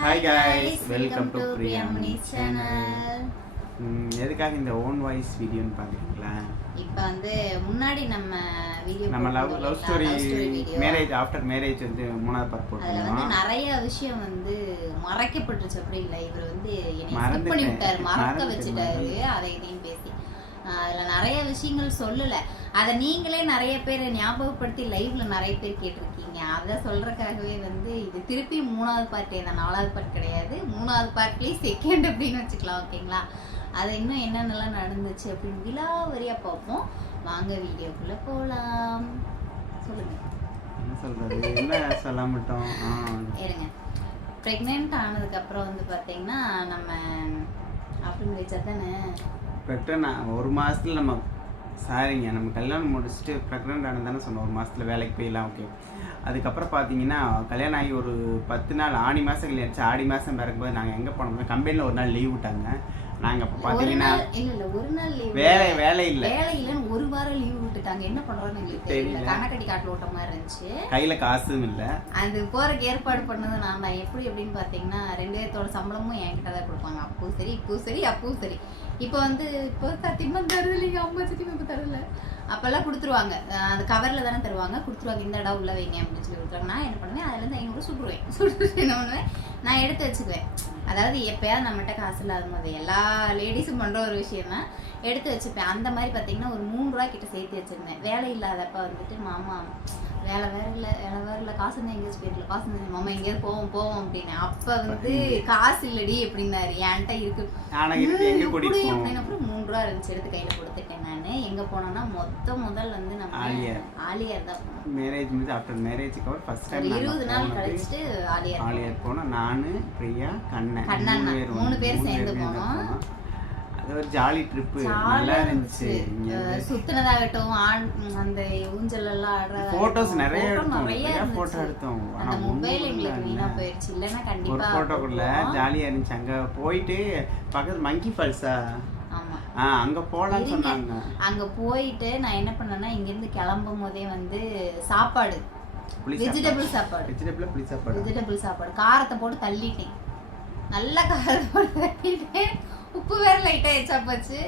Hi guys, welcome to Priyamani's channel. எதுக்காக இந்த own voice வீடியோன்னு பாத்தீங்களா? இப்போ வந்து முன்னாடி நம்ம love story marriage after marriage வந்து மூணாவது பார்ட் போட்டோம். அதுல வந்து நிறைய விஷயம் வந்து மறைக்கப்பட்டுருச்சு. அப்படி இல்லை, இவர் வந்து என்னை ஸ்கிப் பண்ணி விட்டாரு, மறக்க வச்சுட்டாரு. அதை இதையும் பேசி அதுல நிறைய விஷயங்கள் சொல்லல. அதை நீங்களே நிறைய பேர் ஞாபகப்படுத்தி லைவ்ல நிறைய பேர் கேட்டிருக்கீங்க. அதை சொல்றதுக்காகவே வந்து இது திருப்பி மூணாவது பார்ட், இந்த நாலாவது பார்ட் கிடையாது, மூணாவது பார்ட்லயே செகண்ட் அப்படின்னு வச்சுக்கலாம். ஓகேங்களா? அது இன்னும் என்னென்னலாம் நடந்துச்சு அப்படின்னு விலாவரியா பார்ப்போம். வாங்க வீடியோக்குள்ள போலாம். சொல்லுங்க, என்ன சொல்றது, என்ன சொல்ல மாட்டோம். இருங்க. பிரெக்னென்ட் ஆனதுக்கு அப்புறம் வந்து பாத்தீங்கன்னா நம்ம அப்படின்னு வச்சா தானே ஒரு மாசத்துல நம்ம சாரிங்க நம்ம கல்யாணம் முடிச்சுட்டு ப்ரெக்னென்ட் ஆனதானே சொன்னோம். ஒரு மாசத்துல வேலைக்கு போயிடலாம். ஓகே. அதுக்கப்புறம் பார்த்தீங்கன்னா கல்யாணம் ஆகி ஒரு 10 நாள், ஆடி மாதம் கல்யாணம். ஆடி மாதம் பிறக்கும்போது நாங்கள் எங்கே போனோம்னா கம்பெனியில் ஒரு நாள் லீவ் விட்டாங்க. நாங்கள் அப்போ பார்த்தீங்கன்னா ஒரு நாள் லீவ், வேலை இல்லை ஒரு வாரம் லீவ் விட்டுட்டாங்க. என்ன பண்ணுறோன்னு எங்களுக்கு தெரியல. கணக்கடி காட்டில் ஓட்ட மாதிரி இருந்துச்சு, கையில் காசும் இல்லை. அது போகிறக்கு ஏற்பாடு பண்ணது நான் தான். எப்படி அப்படின்னு பார்த்தீங்கன்னா 2 பேர்த்தோட சம்பளமும் என்கிட்ட தான் கொடுப்பாங்க. அப்பவும் சரி, இப்பவும் சரி, அப்பவும் சரி. இப்போ வந்து இப்போ சத்தியமா தருது இல்லைங்க, அம்மா சத்தியமா இப்போ தரல. அப்போல்லாம் கொடுத்துருவாங்க, அந்த கவரில் தானே தருவாங்க, கொடுத்துருவாங்க. இந்த இடம் உள்ள வைங்க அப்படின்னு சொல்லி கொடுத்துருவாங்க. நான் என்ன பண்ணுவேன், அதுலேருந்து 500 சுட்டுருவேன். என்ன பண்ணுவேன், நான் எடுத்து வச்சுக்குவேன். அதாவது எப்போயாவது நம்மகிட்ட காசு இல்லாத போது, எல்லா லேடிஸும் பண்ணுற ஒரு விஷயம் தான், எடுத்து வச்சுப்பேன். அந்த மாதிரி பார்த்தீங்கன்னா ஒரு 3 ரூபா கிட்ட சேர்த்து வச்சுருந்தேன். வேலை இல்லாதப்ப வந்துட்டு மாமா வேலை வேற இல்லை, காசு இருந்தால் எங்கேயாச்சும் போயிருக்கல, காசு இருந்தா மாமா எங்கேயாவது போவோம் அப்படின்னு. அப்போ வந்து காசு இல்லடி அப்படின்னாரு. என்கிட்ட இருக்கு அப்படின்னு. அப்புறம் 3 ரூபா இருந்துச்சு, எடுத்து கையில் கொடுத்துட்டேன். நான் எங்கே போனோன்னா முதல் வந்து நம்ம ஆலியார் தான் போனோம். மேரேஜ் வந்து ஆஃப்டர் மேரேஜுக்கு அப்புறம் ஃபர்ஸ்ட் டைம் 20 நாள் கழிச்சுட்டு ஆலியார் போனோம். நான், பிரியா, கண்ணன் 3 பேர் சேர்ந்து போனோம். அது ஒரு ஜாலி ட்ரிப், நல்லா இருந்துச்சு. சுத்தினதாகட்டும், அந்த ஊஞ்சல் எல்லாம் ஆடுறது, போட்டோஸ் நிறைய போட்டோ எடுத்தோம். அந்த மொபைல் எங்களுக்கு வீணா போயிடுச்சு. இல்லைன்னா கண்டிப்பா போட்டோக்குள்ள ஜாலியா இருந்துச்சு. அங்க போயிட்டு பக்கத்து மங்கி ஃபால்ஸா, அங்க போலான்னு சொன்னாங்க. அங்க போயிட்டு நான் என்ன பண்ணேன்னா, இங்க இருந்து கிளம்பும் போதே வந்து சாப்பாடு, வெஜிடபிள் சாப்பாடு காரத்தை போட்டு தள்ளிட்டேன். நல்லா காரத்தை போட்டு தள்ளிட்டேன். உப்பு வேற லைட்டா எச்சா போச்சு.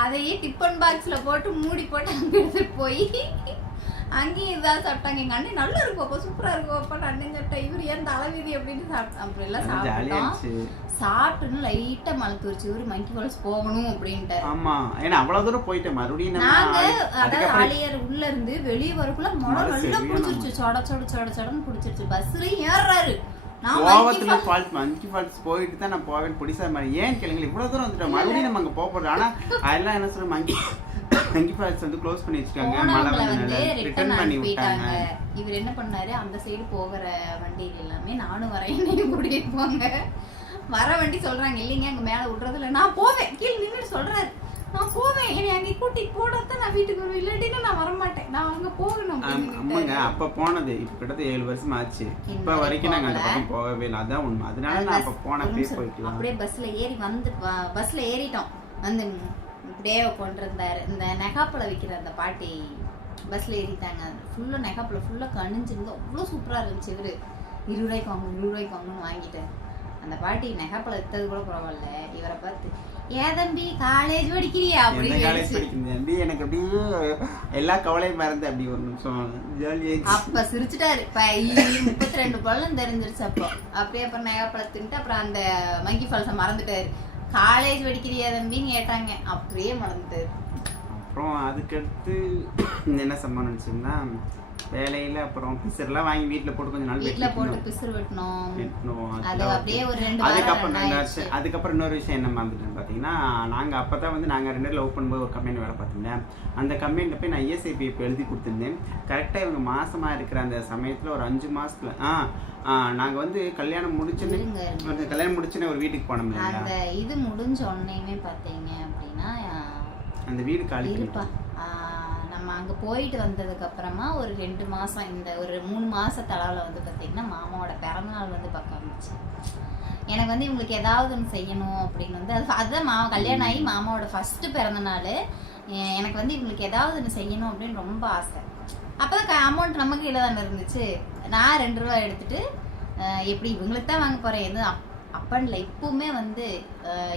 அதையே டிஃபன் பாக்ஸ்ல போட்டு மூடி போட்டு அங்க எடுத்துட்டு போய் அங்கேயும் இதான் சாப்பிட்டாங்க. எங்க அண்ணன் நல்லா இருக்கும், சூப்பரா இருக்கும் அண்ணன் சாப்பிட்டா. இவரு ஏன் தலைவிதி அப்படின்னு சாப்பிட்டோம். அப்படி எல்லாம் சாப்பிட்டோம். சாப்பிட்டுன்னு லைட்டா மழை தூரிச்சு. இவரு மங்கி ஃபால்ஸ் போகணும் அப்படின்ட்டு. ஆமா, ஏன்னா அவ்வளவு தூரம் போயிட்டேன். மறுபடியும் நாங்க அதாவது ஆலியார் உள்ள இருந்து வெளியே வரக்குள்ள மழை நல்லா புடிச்சிருச்சு. சொடன்னு புடிச்சிருச்சு. பஸ்ல ஏறாரு. மங்கி ஃபால்ஸ் போயிட்டு தான் நான் போவேன். பிடிச்ச மாதிரி ஏன் கேளுங்க, இவ்வளவு தூரம் வந்துட்டோம், மறுபடியும் நம்ம அங்க போறோம். ஆனா அதெல்லாம் என்ன சொல்ற, மங்கி ஃபால்ஸ் வந்து க்ளோஸ் பண்ணி வச்சிருக்காங்க, மழை வந்து ரிட்டர்ன் பண்ணி விட்டாங்க. இவர் என்ன பண்ணாரு, அந்த சைடு போகிற வண்டியில எல்லாமே நானும் வரேன் கூட்டிட்டு போங்க. வர வண்டி சொல்றாங்க இல்லைங்க அங்க மேல விடுறது இல்லை. நான் போவேன், கீழே நின்று சொல்றாரு, நான் போவேன், என்னை அங்கே கூட்டிட்டு போனதான் நான் வீட்டுக்கு வருவேன், இல்லாட்டினா நான் வரமாட்டேன், நான் அங்க போகணும். ஆமாங்க, அப்ப போனது இப்ப கிட்ட 7 வருஷம் ஆச்சு. இப்ப வரைக்கும் நாங்க அந்த பக்கம் போகவே இல்லை. அதான் உண்மை. அதனால நான் அப்ப போயிட்டு அப்படியே பஸ்ல ஏறி வந்து பஸ்ல ஏறிட்டோம். வந்து இப்படியே கொண்டிருந்தாரு இந்த நெகாப்பழ விற்கிற அந்த பாட்டி. பஸ்ல ஏறிட்டாங்க. ஃபுல்லா நெகாப்பழ ஃபுல்லா கணிஞ்சிருந்து அவ்வளோ சூப்பரா இருந்துச்சு. இவரு 20 ரூபாய்க்கு வாங்கணும்னு வாங்கிட்டேன். அந்த பாட்டி நெகாப்பழம் வித்தது கூட பரவாயில்ல. இவரை பார்த்து, ஏன் தம்பி காலேஜ் படிக்கிறியா அப்படின்னு. எனக்கு அப்படியே எல்லா கவலையும் மறந்து அப்படி ஒரு நிமிஷம் அப்ப சிரிச்சுட்டாரு. 32 பழம் தெரிஞ்சிருச்சு. அப்போ அப்படியே அப்புறம் நெகாப்பழம் தின்ட்டு அப்புறம் அந்த மங்கி ஃபால்ஸை மறந்துட்டாரு. காலேஜ் படிக்கிறியா தம்பின்னு கேட்டாங்க, அப்படியே மறந்துட்டாரு. அப்புறம் அதுக்கடுத்து என்ன சம்பவம் நினைச்சோம்னா, வேலையில அப்புறம் பிசர்லாம் வாங்கி வீட்டுல போட்டு கொஞ்ச நாள் வீட்டுல போட்டு பிசர் வெட்டணும். அது அப்படியே ஒரு 2 வாரம். அதுக்கப்புறம் இன்னொரு விஷயம் என்ன மறந்துட்டேன்னு பாத்தீங்கன்னா, நாங்க அப்பதான் வந்து நாங்க 2 லவ் பண்ணும்போது ஒரு கம்பெனி வேலை பார்த்திருந்தேன். அந்த கம்பெனில போய் நான் ESIP எழுதி கொடுத்துருந்தேன். கரெக்டா இவங்க மாசமா இருக்கிற அந்த சமயத்துல ஒரு 5 மாசத்துல நாங்க வந்து கல்யாணம் முடிச்சுன்னு ஒரு வீட்டுக்கு போனோம். அந்த இது முடிஞ்ச உடனேயுமே பாத்தீங்க அப்படின்னா அந்த வீடு காலி இருப்பா. நம்ம அங்கே போயிட்டு வந்ததுக்கு அப்புறமா ஒரு 2 மாதம், இந்த ஒரு 3 மாதத்து அளவில் வந்து பார்த்திங்கன்னா மாமாவோட பிறந்தநாள் வந்து பக்கம் இருந்துச்சு. எனக்கு வந்து இவங்களுக்கு ஏதாவது ஒன்று செய்யணும் அப்படின்னு வந்து அதுதான் மாமா கல்யாணம் ஆகி மாமாவோட ஃபஸ்ட்டு பிறந்தநாள். எனக்கு வந்து இவங்களுக்கு ஏதாவது ஒன்று செய்யணும் அப்படின்னு ரொம்ப ஆசை. அப்போ தான் அமௌண்ட் நமக்கு கீழே தானே இருந்துச்சு. நான் 2 ரூபா எடுத்துகிட்டு எப்படி இவங்களுக்கு தான் வாங்க போகிறேன், எதுவும் அப்பன்ல இப்பவுமே வந்து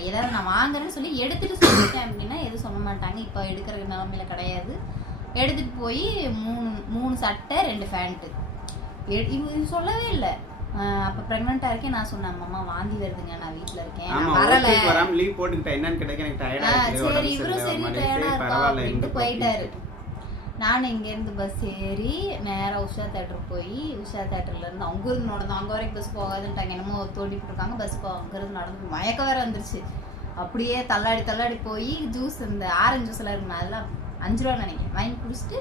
ஏதாவது நான் வாங்குறேன்னு சொல்லி எடுத்துட்டு சொல்லிட்டேன் அப்படின்னா எதுவும் சொல்ல மாட்டாங்க. இப்போ எடுக்கிற நிலமையில கிடையாது. எடுத்துட்டு போய் 3 சட்டை 2 பேண்ட்டு இது சொல்லவே இல்லை. அப்போ ப்ரெக்னெண்ட்டாக இருக்கேன். நான் சொன்னேன் அம்மா வாந்தி வருதுங்க, நான் வீட்டில் இருக்கேன், வரல, லீவ் போட்டுக்கிட்டேன், என்னன்னு கிடைக்க எனக்கு டயர்டா இருக்கு. சரி இவரும் சரி டயர்டா இருக்கா அப்படின்ட்டு போயிட்டாரு. நானும் இங்கேருந்து பஸ் ஏறி நேராக உஷா தேட்டர் போய் உஷா தேட்டர்லேருந்து அங்கேருந்து நடந்து அங்கே வரைக்கும் பஸ் போகாதுன்ட்டாங்க. என்னமோ தோண்டிட்டு இருக்காங்க. பஸ் அங்கேருந்து நடந்து மயக்கம் வேற வந்துருச்சு. அப்படியே தள்ளாடி போய் ஜூஸ் இந்த ஆரஞ்சு ஜூஸ்லாம் இருக்குமா அதெல்லாம் 5 ரூபா நினைக்கிறேன் வாங்கி குடிச்சிட்டு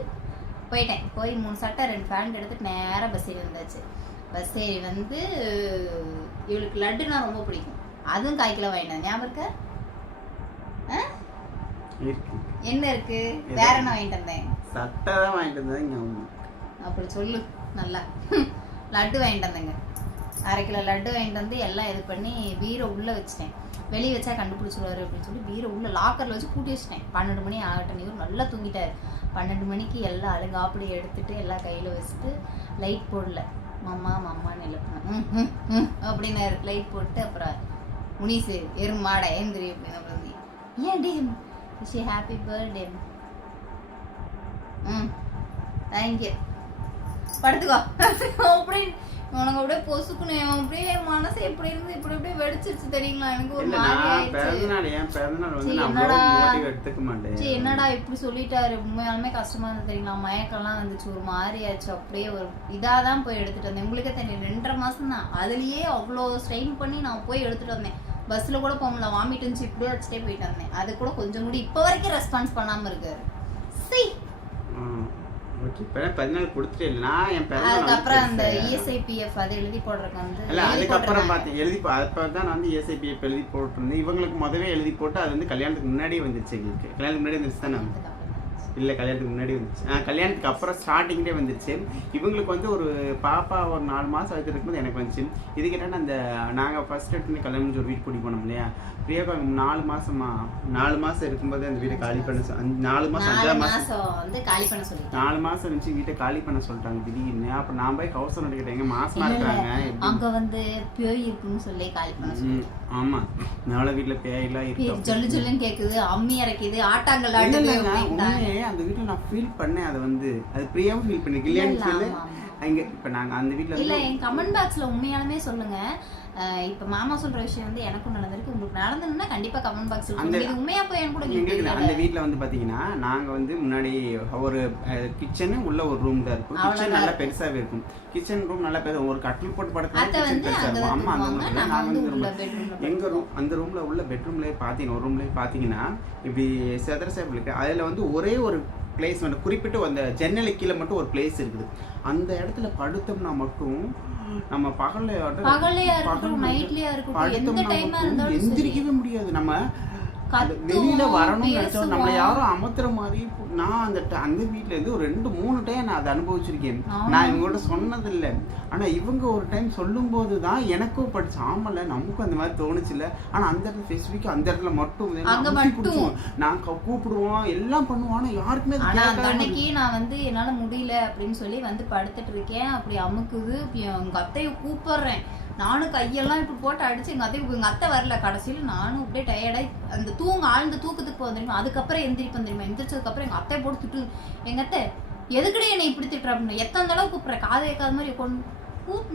போயிட்டேன். போய் 3 சட்டை 2 பேண்ட் எடுத்துட்டு நேராக பஸ் ஏறி வந்தாச்சு. பஸ் ஏறி வந்து இவளுக்கு லட்டுனா ரொம்ப பிடிக்கும். அதுவும் 1/4 கிலோ வாங்கினேன். ஞாபகம் இருக்கா? என்ன இருக்கு? வேற என்ன வாங்கிட்டு வந்தேன்? சட்டை தான் வாங்கிட்டு வந்தேன். அப்படி சொல்லு நல்லா. லட்டு வாங்கிட்டு வந்தேங்க. 1/2 கிலோ லட்டு வாங்கிட்டு வந்து எல்லாம் இது பண்ணி பீரோ உள்ள வச்சுட்டேன். வெளியே வச்சா கண்டுபிடிச்சிருவாரு அப்படின்னு சொல்லி பீரோ உள்ள லாக்கர்ல வச்சு பூட்டி வச்சுட்டேன். 12 மணி ஆகட்டும். இவர் நல்லா தூங்கிட்டாரு. 12 மணிக்கு எல்லாம் அழுங்காப்படி எடுத்துட்டு எல்லாம் கையில வச்சுட்டு லைட் போடல. மாமான்னு எழுப்பினேன். அப்படின்னு லைட் போட்டு அப்புறம் முனிசு எருமாட ஏந்திரி அப்படின்னு ஏன் டே விஷ் ஹாப்பி பர்த்டே. தேங்க்யூ. படுத்துக்கோ அப்படின்னு உனக்கு அப்படியே பொசுக்கணும். அப்படியே மனசு எப்படி இருந்து இப்படி அப்படியே வெடிச்சிருச்சு தெரியுங்களா? எனக்கு ஒரு மாதிரி என்னடா இப்படி சொல்லிட்டாரு. உண்மையாலுமே கஷ்டமா இருந்தது தெரியுங்களா? மயக்கெல்லாம் வந்துச்சு, ஒரு மாதிரி ஆச்சு. அப்படியே ஒரு இதாதான் போய் எடுத்துட்டு வந்தேன். உங்களுக்கே தெரியும் 2.5 மாசம் தான். அதுலயே அவ்வளோ ஸ்ட்ரெயின் பண்ணி நான் போய் எடுத்துட்டு வந்தேன். பஸ்ல கூட போகல, வாமிட் இருந்துச்சு, இப்படியே வச்சுட்டே போயிட்டு வந்தேன். அது கூட கொஞ்சம் கூட இப்போ வரைக்கும் ரெஸ்பான்ஸ் பண்ணாம இருக்காரு. அதுக்கப்புறம் அந்த ESIPF அதை எழுதி போடுறதுக்கு வந்து அதுக்கப்புறம் பார்த்தேன் எழுதி அப்பதான் நான் வந்து ESIPF எழுதி போட்டிருந்தேன். இவங்களுக்கு முதவே எழுதி போட்டு அது வந்து கல்யாணத்துக்கு முன்னாடியே வந்துருச்சு. எங்களுக்கு கல்யாணத்துக்கு முன்னாடி வந்துருச்சு தானே? இல்லை கல்யாணத்துக்கு முன்னாடி வந்துச்சு. கல்யாணத்துக்கு அப்புறம் ஸ்டார்டிங்லேயே வந்துருச்சு. இவங்களுக்கு வந்து ஒரு பாப்பா ஒரு 4 மாதம் வயசு இருக்கும்போது எனக்கு வந்துச்சு. இதுக்கு என்னன்னா அந்த நாங்கள் ஃபர்ஸ்ட் எடுத்து கல்யாணம் முடிஞ்சு ஒரு வீடு கூட்டி போனோம் இல்லையா? பிரியாக்கா 4 மாதம் இருக்கும்போது அந்த வீட்டை காலி பண்ண 4 மாதம் 5 மாதம் வந்து காலி பண்ண சொல்லி 4 மாதம் இருந்துச்சு. வீட்டை காலி பண்ண சொல்லிட்டாங்க திடீர்னு. அப்புறம் நான் போய் ஹவுஸ் ஓனர் கிட்ட எங்க மாசமா இருக்காங்க அங்க வந்து பேய் இருக்குன்னு சொல்லி காலி பண்ண சொல்லி. ஆமா நாள வீட்ல பேயெல்லாம் இருக்கு. சொல்லுன்னு கேக்குது, அம்மி அரைக்குது, ஆட்டாங்கல் ஆடுது. அந்த வீட்டுல நான் ஃபீல் பண்ணேன். அது வந்து அது பிரியாவும் ஃபீல் பண்ணி இல்லையான்னு சொல்லி அங்க இப்ப நாங்க அந்த வீட்ல இல்ல என் கமெண்ட் பாக்ஸ்ல உண்மையாலுமே சொல்லுங்க. இப்ப மாமா சொல்ற விஷயம் வந்து எனக்கும் நடந்திருக்கு. உங்களுக்கு நடந்ததுன்னா கண்டிப்பா கமெண்ட் பாக்ஸ்ல சொல்லுங்க. இது உண்மையா போய் எனக்கு கூட அந்த வீட்ல வந்து பாத்தீங்கன்னா நாங்க வந்து முன்னாடி ஒரு கிச்சன் உள்ள ஒரு ரூம் தான் இருக்கும். கிச்சன் நல்லா பெருசாவே இருக்கும். கிச்சன் ரூம் நல்லா பெருசா ஒரு கட்டில் போட்டு படுக்கலாம். கிச்சன் பெருசா இருக்கும். அம்மா அந்த எங்க ரூம் அந்த ரூம்ல உள்ள பெட்ரூம்லயே பாத்தீங்கன்னா ஒரு ரூம்லயே பாத்தீங்கன்னா இப்படி செதற சேவ் இருக்கு. அதுல வந்து ஒரே ஒரு பிளேஸ் வந்து குறிப்பிட்டு அந்த ஜன்னலுக்கு கீழே மட்டும் ஒரு பிளேஸ் இருக்குது. அந்த இடத்துல படுத்தோம்னா மட்டும் நம்ம எந்திரிக்கவே முடியாது. நம்ம வெளியில வரணும்னு நினைச்சோம். நம்மள யாரும் அமர்த்துற மாதிரி. நான் அந்த வீட்டுல இருந்து ஒரு 2-3 டைம் நான் அதை அனுபவிச்சிருக்கேன். நான் இவங்கள்ட்ட சொன்னது இல்லை. ஆனா இவங்க ஒரு டைம் சொல்லும் போதுதான் எனக்கும் படிச்சு ஆமல நமக்கும் அந்த மாதிரி தோணுச்சு இல்ல. ஆனா அந்த இடத்துல ஸ்பெசிஃபிக்கா அந்த இடத்துல மட்டும் நான் கூப்பிடுவோம் எல்லாம் பண்ணுவோம். ஆனா யாருக்குமே அன்னைக்கு நான் வந்து என்னால முடியல அப்படின்னு சொல்லி வந்து படுத்துட்டு இருக்கேன். அப்படி அமுக்குது. எங்க அத்தையை கூப்பிடுறேன். நானும் கையெல்லாம் இப்படி போட்டு அடிச்சு எங்க அத்தை வரல. கடைசியில் நானும் அப்படியே டயர்டாகி அந்த ஆழ்ந்த தூக்கத்துக்கு போக தெரியுமா. அதுக்கப்புறம் எந்திரிப்பேன் தெரியுமா. எந்திரிச்சதுக்கு அப்புறம் எங்க அத்தையை போட்டு திட்டு. எங்க அத்தை எதுக்கடி என்னை இப்படி திட்டுற அப்படின்னு எத்தனை தடவை கூப்பிட்றேன். காது கேட்காத மாதிரி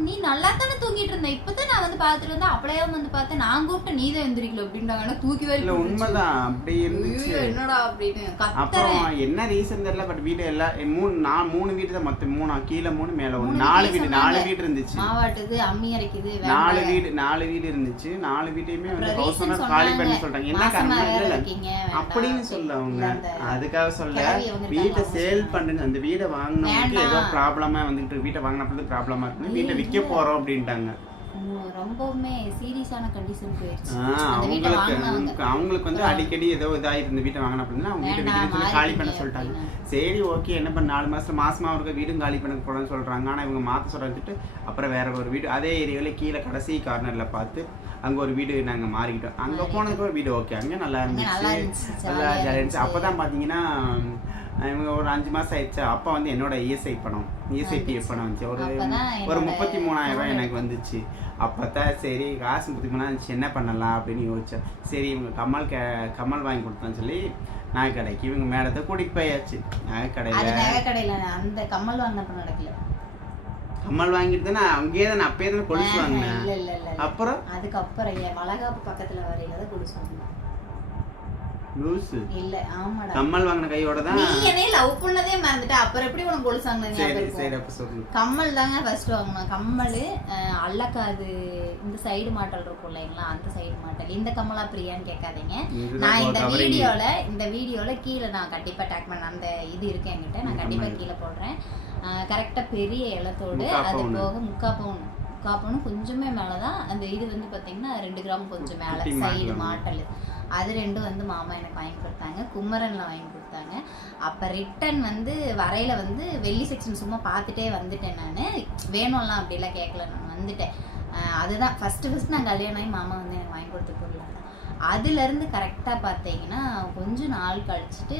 நீ நல்லா தானே தூங்கிட்டு இருந்தேன். இப்பதான் நான் வந்து பாத்துட்டு வந்தேன். அப்படியே வந்து பார்த்தேன் நான் கூப்பிட்டு நீ தான் எந்திரிக்கல அப்படின்றாங்க. தூக்கி வேலை உண்மைதான் அப்படி இருந்துச்சு. என்னடா அப்படின்னு அப்புறம் என்ன ரீசன் தெரியல. பட் வீடு எல்லாம் 3 வீடு தான் மொத்தம் 3 கீழே 3 மேல 1 4 வீடு இருந்துச்சு. மாவாட்டுது அம்மி அரைக்குது 4 வீடு இருந்துச்சு. 4 வீட்டையுமே வந்து ஹவுஸ் ஓனர் காலி பண்ணி சொல்றாங்க. என்ன காரணம் அப்படின்னு சொல்ல அவங்க அதுக்காக சொல்ல வீட்டை சேல் பண்ணுங்க. அந்த வீடை வாங்கினவங்களுக்கு ஏதோ ப்ராப்ளமா வந்துட்டு வீட்டை வாங்கினப்ப ப்ராப்ளமா இருக்கு. வீட்டை விற்க போறோம் அப்படின்ட்டாங்க. ரொம்பவுமே சீரியஸான கண்டிஷன் போயிடுச்சு. அவங்களுக்கு வந்து அடிக்கடி ஏதோ இதாயிருந்த வீட்டை வாங்கின அப்படின்னா அவங்க வீட்டை விற்க காலி பண்ண சொல்லிட்டாங்க. சரி ஓகே என்ன பண்ண 4 மாசமா அவருக்கு வீடும் காலி பண்ண போறேன்னு சொல்றாங்க. ஆனா இவங்க மாத்த சொல்லிட்டு அப்புறம் வேற ஒரு வீடு அதே ஏரியாவில கீழே கடைசி கார்னர்ல பார்த்து அங்க ஒரு வீடு நாங்க மாறிக்கிட்டோம். அங்க போனதுக்கு ஒரு வீடு ஓகே அங்க நல்லா இருந்துச்சு. நல்லா ஜாலியா இருந்துச்சு. அப்பதான் பாத்தீங்கன்னா இவங்க ஒரு 5 மாதம் ஆயிடுச்சு. அப்போ வந்து என்னோட இஎஸ்ஐ பணம் பிஎஃப் பணம் வந்துச்சு. ஒரு 33,000 ரூபாய் எனக்கு வந்துச்சு. அப்போ தான் சரி காசு 33,000 இருந்துச்சு, என்ன பண்ணலாம் அப்படின்னு யோசித்தேன். சரி இவங்க கம்மல் வாங்கி கொடுத்தான்னு சொல்லி நகை கடைக்கு இவங்க மேடத்தை கூட்டிகிட்டு போயாச்சு. நகை கடையில் அந்த கம்மல் வாங்கினப்ப நடக்கல. கம்மல் வாங்கிட்டு தானே அங்கேயே தானே அப்பயே தானே கொலுசு வாங்கினேன். அப்புறம் அதுக்கப்புறம் வளகாப்பு பக்கத்தில் வரையில தான் கொலுசு வாங்கினேன். லூசு இல்ல ஆமாடா, கம்மல் வாங்கின கையோட தான் நீ என்னைய லவ் பண்ணதே மறந்துட்ட. அப்புறம் எப்படி உனக்கு கொலுசு வாங்கினது? சரி அப்ப சொல்லு. கம்மல் தாங்க ஃபர்ஸ்ட் வாங்கினோம். கம்மல் அல்லக்காது இந்த சைடு மாட்டல் இருக்கும் இல்லைங்களா, அந்த சைடு மாட்டல். இந்த கம்மலா பிரியான்னு கேட்காதீங்க. நான் இந்த வீடியோல கீழே நான் கண்டிப்பா டேக் பண்ண அந்த இது இருக்கு என்கிட்ட, நான் கண்டிப்பா கீழே போடுறேன். கரெக்டா பெரிய இலத்தோடு அது போக முக்காப்பவுன் கொஞ்சமே மேலதான். அந்த இது வந்து பாத்தீங்கன்னா 2 கிராம் கொஞ்சம் மேல சைடு மாட்டல். அது 2 வந்து மாமா எனக்கு வாங்கி கொடுத்தாங்க, குமரன்ல வாங்கி கொடுத்தாங்க. அப்போ ரிட்டன் வந்து வரையில வந்து வெள்ளி செக்ஷன் சும்மா பார்த்துட்டே வந்துட்டேன். நான் வேணும்லாம் அப்படிலாம் கேட்கல, நான் வந்துட்டேன். அதுதான் ஃபஸ்ட்டு நான் கல்யாணம் ஆகி மாமா வந்து எனக்கு வாங்கி கொடுத்த பொருள் தான். அதுலேருந்து கரெக்டாக பார்த்தீங்கன்னா கொஞ்சம் நாள் கழிச்சுட்டு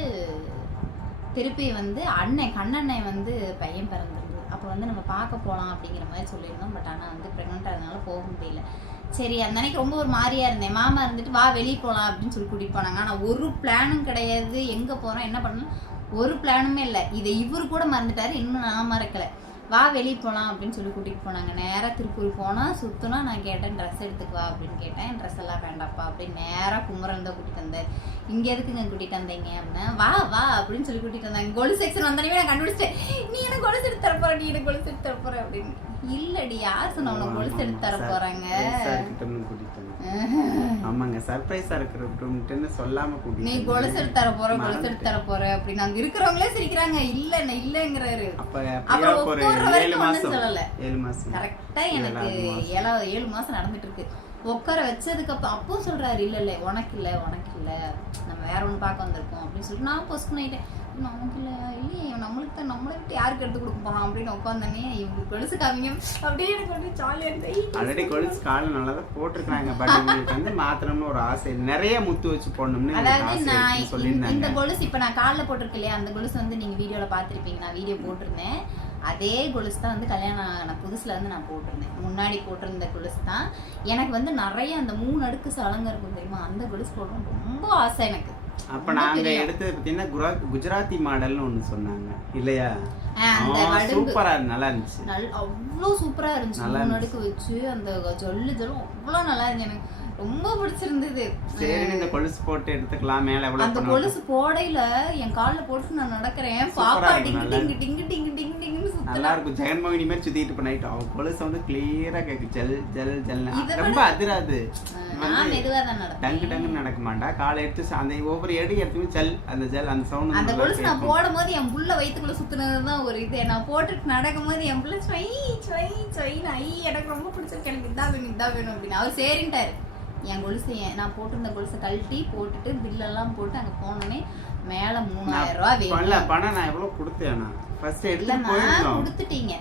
திருப்பி வந்து கண்ணண்ணன் வந்து பையன் பிறந்திருந்தது. அப்போ வந்து நம்ம பார்க்க போகலாம் அப்படிங்கிற மாதிரி சொல்லியிருந்தோம். பட் ஆனால் வந்து ப்ரெக்னெண்ட்டாக இருந்தனால போக முடியல. சரி அந்த அன்னைக்கு ரொம்ப ஒரு மாதிரியா இருந்தேன். மாமா இருந்துட்டு வா வெளியே போகலாம் அப்படின்னு சொல்லி கூட்டிகிட்டு போனாங்க. ஆனால் ஒரு பிளானும் கிடையாது, எங்கே போகிறோம் என்ன பண்ணணும் ஒரு பிளானுமே இல்லை. இதை இவரு கூட மறந்துட்டாரு, இன்னும் நான் மறக்கலை. வா வெளியே போகலாம் அப்படின்னு சொல்லி கூட்டிகிட்டு போனாங்க. நேராக திருப்பூர் போனால் சுற்றினா நான் கேட்டேன் ட்ரெஸ் எடுத்துக்கு வா அப்படின்னு கேட்டேன். ட்ரெஸ் எல்லாம் வேண்டாப்பா அப்படின்னு நேராக குமரன் தான் கூட்டிகிட்டு வந்தேன். இங்கே எதுக்குங்க கூட்டிகிட்டு வந்தீங்க அப்படின்னா வா அப்படின்னு சொல்லி கூட்டிகிட்டு வந்தாங்க. கொலுசு செக்ஷன் வந்தானே நான் கண்டுபிடிச்சிட்டேன். நீ எனக்கு கொலுசு எடுத்து தரப்போற, நீ எனக்கு கொலுசு எடுத்து தரப்போற அப்படின்னு. இல்லடி யார் சொன்ன உனக்கு கொலுசு எடுத்து தர போறாங்க? ஆமாங்க சர்ப்ரைஸா இருக்கிற சொல்லாம கூட்டி நீ கொலுசு எடுத்து தர போற அப்படின்னு அங்க இருக்கிறவங்களே சிரிக்கிறாங்க. இல்லங்கிறாரு. அப்புறம் ஒரு 7 மாசம் கரெக்டா எனக்கு 7 மாசம் நடந்துட்டு இருக்கு. உட்கார வச்சதுக்கு அப்போ சொல்றாரு இல்ல உனக்கு இல்ல நம்ம வேற ஒண்ணு பார்க்க வந்திருக்கோம் அப்படின்னு சொல்லிட்டு நான் பொஸ்ட் பண்ணிட்டேன். நமக்கு இல்லையே நம்மளுக்கு யாருக்கு எடுத்து கொடுக்க போறோம் அப்படின்னு உட்காந்தனே. இவங்க கொலுசு காமிங்க அப்படியே எனக்கு வந்து ஜாலியா இருந்தது. ஆல்ரெடி கொலுசு கால நல்லா தான் போட்டிருக்காங்க. பட் உங்களுக்கு வந்து மாத்தணும்னு ஒரு ஆசை, நிறைய முத்து வச்சு போடணும்னு. அதாவது நான் இந்த கொலுசு இப்ப நான் காலில் போட்டிருக்கேன் இல்லையா, அந்த கொலுசு வந்து நீங்க வீடியோல பாத்திருப்பீங்க. நான் வீடியோ போட்டிருந்தேன். அதே கொலுசு தான் வந்து கல்யாணம் ஆன புதுசுல வந்து நான் போட்டிருந்தேன். முன்னாடி போட்டிருந்த கொலுசு தான். எனக்கு வந்து நிறைய அந்த 3 அடுக்கு சலங்க இருக்கும் தெரியுமா, அந்த கொலுசு போடணும் ரொம்ப ஆசை எனக்கு. அப்ப நாங்க எடுத்தது பாத்தீங்கன்னா குஜராத்தி மாடல்னு ஒண்ணு சொன்னாங்க இல்லையா, சூப்பரா நல்லா இருந்துச்சு. அவ்வளவு சூப்பரா இருந்துச்சு. 3 அடுக்கு வச்சு அந்த ஜொல்லு அவ்வளவு நல்லா இருந்துச்சு. எனக்கு ரொம்ப பிடிச்சிருந்தது. சரி இந்த கொலுசு போட்டு எடுத்துக்கலாம். மேல எவ்வளவு அந்த கொலுசு போடையில என் கால்ல போட்டு நான் நடக்கிறேன். பாப்பா டிங் டிங் டிங் டிங் டிங் டிங்னு சுத்தலாம். நல்லா இருக்கும். ஜெகன்மோகினி மாதிரி சுத்திட்டு பண்ணிட்டு அவ கொலுசு வந்து கிளியரா கேக்கு. ஜல் ஜல் ஜல் ரொம்ப அதிராது. நான் மெதுவா தான் நடப்பேன். டங்கு டங்கு நடக்க மாட்டா. காலை எடுத்து அந்த ஒவ்வொரு எடி எடுத்துமே ஜல் அந்த ஜல் அந்த சவுண்ட். அந்த கொலுசு நான் போடும்போது என் புள்ள வயித்துக்குள்ள சுத்துனதுதான் ஒரு இது. நான் போட்டுட்டு நடக்கும்போது என் புள்ள ஸ்வை ஸ்வை ஸ்வைன்னு எனக்கு ரொம்ப பிடிச்சிருக்கு. எனக்கு இதான் வேணும் அப்படின்னு அவர் சரின்ட்டாரு. என் கொலுசு நான் போட்டிருந்த கொலுசை கழட்டி போட்டுட்டு பில்லெல்லாம் போட்டு அங்கே போனோன்னே மேலே 3000 ரூபா வேணும். பணம் நான் எவ்வளோ கொடுத்தேன் கொடுத்துட்டீங்க.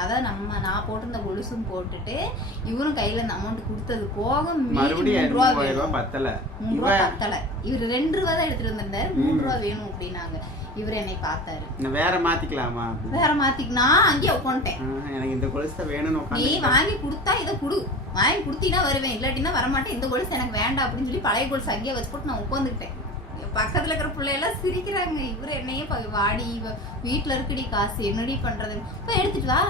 அதான் நான் போட்டிருந்த கொலுசும் போட்டுட்டு இவரும் கையில இந்த அமௌண்ட் கொடுத்தது போக 3 ரூபா பத்தல. இவரு 2 ரூபா தான் எடுத்துட்டு வந்திருந்தாரு. 3 ரூபா வேணும் அப்படின்னாங்க. இவரு என்னை பார்த்தாரு. வேற மாத்திக்கலாமா? வேற மாத்திக்கனா அங்கேயே உட்காந்துட்டேன். எனக்கு இந்த கொலுசு வேணும்னு நீ வாங்கி கொடுத்தா இதை குடு, வாங்கி கொடுத்தீங்கன்னா வருவேன், இல்லாட்டினா வரமாட்டேன். இந்த கொலுசு எனக்கு வேண்டாம் அப்படின்னு சொல்லி பழைய கொலுசு அங்கேயே வச்சு போட்டு நான் உட்காந்துக்கிட்டேன். பக்கத்துல இருக்கிற பிள்ளையெல்லாம் சிரிக்கிறாங்க. இவரு என்னையே வாடி வீட்டுல இருக்குடி காசு என்னடி பண்றது, போய் எடுத்துட்டு வா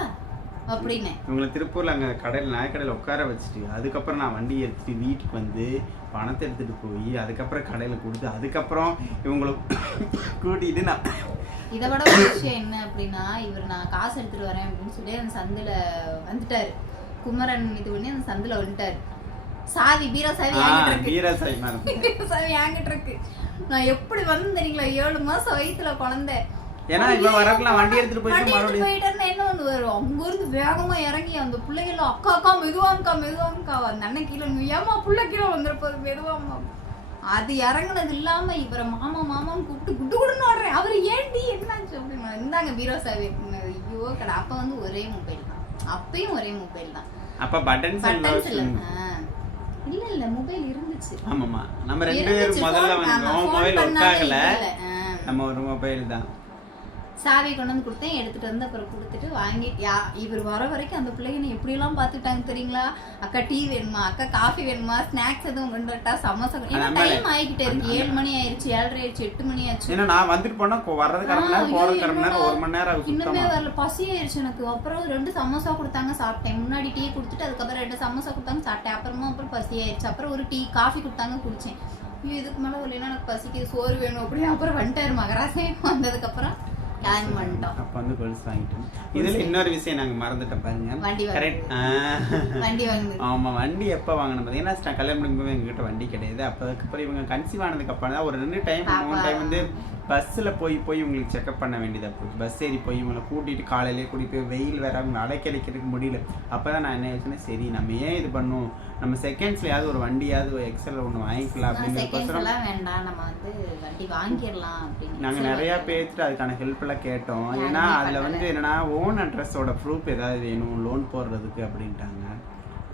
அப்படின்னு. இவங்களை திருப்பூர்ல அங்க கடையில் நாயக்கடையில் உட்கார வச்சுட்டு அதுக்கப்புறம் நான் வண்டி எடுத்துட்டு வீட்டுக்கு வந்து பணத்தை எடுத்துட்டு போய் அதுக்கப்புறம் கடையில கொடுத்து அதுக்கப்புறம் இவங்களை கூட்டிட்டு நான் இதை விட ஒரு விஷயம் என்ன அப்படின்னா, இவர் நான் காசு எடுத்துட்டு வரேன் அப்படின்னு சொல்லி அந்த சந்தில வந்துட்டாரு. குமரன் இது பண்ணி அந்த சந்தில வந்துட்டாரு. சாவி பீரோ சாவி என்கிட்ட இருக்கு. நான் எப்படி வந்து தெரியுங்களா, 7 மாசம் வயிற்றுல குழந்தை. ஏன்னா இப்ப வரக்கலாம் வண்டி எடுத்துட்டு போயிட்டு என்ன ஒண்ணு வரும். அங்க இருந்து வேகமா இறங்கி அந்த பிள்ளைகளும் அக்கா மெதுவாங்கக்கா அந்த அண்ணன் கீழே ஏமா புள்ள கீழே வந்துருப்பது மெதுவாமா. அது இறங்குனது இல்லாம இவரை மாமான்னு கூப்பிட்டு குட்டு குடுன்னு ஓடுறேன். அவரு ஏன்டி என்னாச்சு அப்படின்னு இருந்தாங்க பீரோ சாவி. ஐயோ கடை. அப்ப வந்து ஒரே மொபைல் தான், அப்பயும் ஒரே மொபைல் தான். அப்ப பட்டன்ஸ் இல்ல மொபைல் இருந்துச்சு. ஆமாமா நம்ம ரெண்டு பேரும் முதல்ல வந்து மொபைல் ஒர்க் ஆகல. நம்ம ஒரு மொபைல் தான். சாவி கொண்டு வந்து கொடுத்தேன், எடுத்துட்டு வந்து அப்புறம் கொடுத்துட்டு வாங்கி இவர் வர வரைக்கும் அந்த பிள்ளைங்க எப்படிலாம் பார்த்துட்டாங்க தெரியுங்களா? அக்கா டீ வேணுமா, அக்கா காஃபி வேணுமா, ஸ்நாக்ஸ் எதுவும் கொண்டு வரட்டா, சமோசா. ஏன்னா டைம் ஆகிக்கிட்டே இருக்கு, 7 மணி ஆயிடுச்சு, 7:30 ஆயிடுச்சு, 8 மணி ஆச்சு. ஏன்னா நான் வந்துட்டு போனா வர்றதுக்கு 1/2 மணி நேரம், போறதுக்கு 1/2 மணி நேரம், 1 மணி நேரம் ஆகும். இன்னுமே வரல, பசி ஆயிடுச்சு எனக்கு. அப்புறம் 2 சமோசா கொடுத்தாங்க, சாப்பிட்டேன். முன்னாடி டீ கொடுத்துட்டு அதுக்கப்புறம் 2 சமோசா கொடுத்தாங்க, சாப்பிட்டேன். அப்புறம் பசி ஆயிடுச்சு. அப்புறம் ஒரு டீ காஃபி கொடுத்தாங்க, குடிச்சேன். இதுக்கு மேலே வரலைன்னா எனக்கு பசிக்கு சோறு வேணும் அப்படின்னு அப்புறம் வந்துட்டாரு மகராசே. வந்ததுக்கப்புறம் அப்ப வந்து கொலுசு வாங்கிட்டோம். இதுல இன்னொரு விஷயம் நாங்க மறந்துட்டோம் பாருங்க. கரெக்ட். வண்டி வாங்க. ஆமா, வண்டி எப்ப வாங்கணும் பாத்தீங்கன்னா, கல்யாணம் பண்ணும்போது எங்ககிட்ட வண்டி கிடையாது. அப்ப இவங்க கன்சீவ் ஆனதுக்கு அப்புறம் தான் ஒரு 2 டைம் 3 டைம் வந்து பஸ்ஸில் போய் உங்களுக்கு செக்அப் பண்ண வேண்டியதாக போச்சு. பஸ் ஏறி போய் இவங்களை கூட்டிகிட்டு காலையிலே கூட்டிகிட்டு போய் வெயில் வேற அவங்க அடைக்கிறதுக்கு முடியல. அப்போ தான் நான் என்ன யோசிச்சேன், சரி நம்ம ஏன் இது பண்ணும், நம்ம செகண்ட்ஸ்லையாவது ஒரு வண்டியாவது எக்ஸல் ஒன்று வாங்கிக்கலாம் அப்படிங்கிறதுக்கோசரம் வேண்டாம், நம்ம வந்து வண்டி வாங்கிடலாம் அப்படின்னு நாங்கள் நிறையா பேர்த்துட்டு அதுக்கான ஹெல்ப்லாம் கேட்டோம். ஏன்னா அதில் வந்து என்னென்னா ஓன் அட்ரஸோட ப்ரூஃப் ஏதாவது வேணும் லோன் போடுறதுக்கு அப்படின்ட்டாங்க.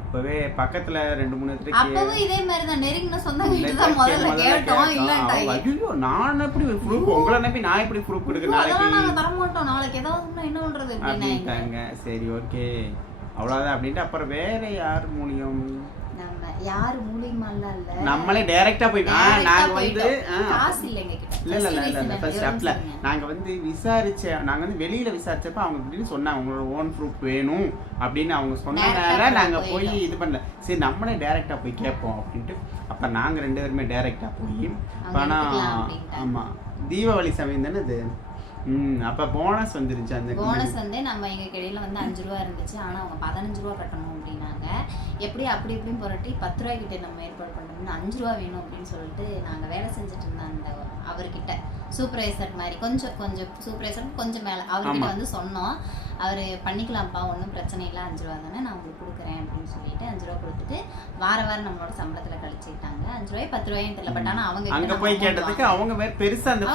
அப்பவே பக்கத்துல 2-3 இடத்துல அப்பவும் இதே மாதிரி தான் நெருங்கின சொந்தங்கிட்ட தான் முதல்ல கேட்டோம். இல்லன்றாங்க. ஐயோ நான் எப்படி ப்ரூஃப், உங்களை நம்பி நான் எப்படி ப்ரூஃப் கொடுக்க, நாளைக்கு நாங்க தர மாட்டோம், நாளைக்கு ஏதாவது என்ன பண்றது அப்படின்ட்டாங்க. சரி ஓகே அவ்வளவுதான் அப்படின்ட்டு அப்புறம் வேற யார் மூலியம், நம்ம யார் மூலியமா இல்ல, நம்மளே டைரக்டா போய் நாங்க வந்து காசு இல்லங்க கிட்ட. இல்ல ஃபர்ஸ்ட் ஸ்டெப்ல நாங்க வந்து நாங்க வந்து வெளியில விசாரிச்சப்ப அவங்க இப்படின்னு சொன்னாங்க, உங்களோட ஓன் ப்ரூஃப் வேணும் அப்படின்னு அவங்க சொன்னதால நாங்க போய் இது பண்ணல. சரி நம்மளே டைரக்டா போய் கேட்போம் அப்படின்ட்டு அப்ப நாங்க 2 பேருமே டைரக்டா போய் பணம், ஆமா தீபாவளி சமயம் தானே இது, அப்ப போனஸ் வந்துருச்சு. அந்த போனஸ் வந்து நம்ம எங்க கடையில வந்து 5 ரூபா இருந்துச்சு, ஆனா அவங்க 15 ரூபா கட்டணும் அப்படின்னாங்க. எப்படி அப்படி இப்படின்னு புரட்டி 10 ரூபாய் கிட்ட நம்ம ஏற்பாடு பண்ணோம்னு 5 ரூபா வேணும் அப்படின்னு சொல்லிட்டு நாங்க வேலை செஞ்சுட்டு இருந்த அந்த அவர்கிட்ட சூப்பர்வைசர் மாதிரி கொஞ்சம் சூப்பர்வைசர் கொஞ்சம் மேல அவர்கிட்ட வந்து சொன்னோம். அவர் பண்ணிக்கலாம்ப்பா, ஒன்றும் பிரச்சனை இல்லை, 5 ரூபா தானே நான் உங்களுக்கு கொடுக்குறேன் அப்படின்னு சொல்லிட்டு 5 ரூபா கொடுத்துட்டு வாரம் நம்மளோட சம்பளத்துல கழிச்சுக்கிட்டாங்க. 5 ரூபாய் 10 ரூபாயும் தெரியல. பட் ஆனா அவங்க அங்க போய் கேட்டதுக்கு அவங்க பெருசா அந்த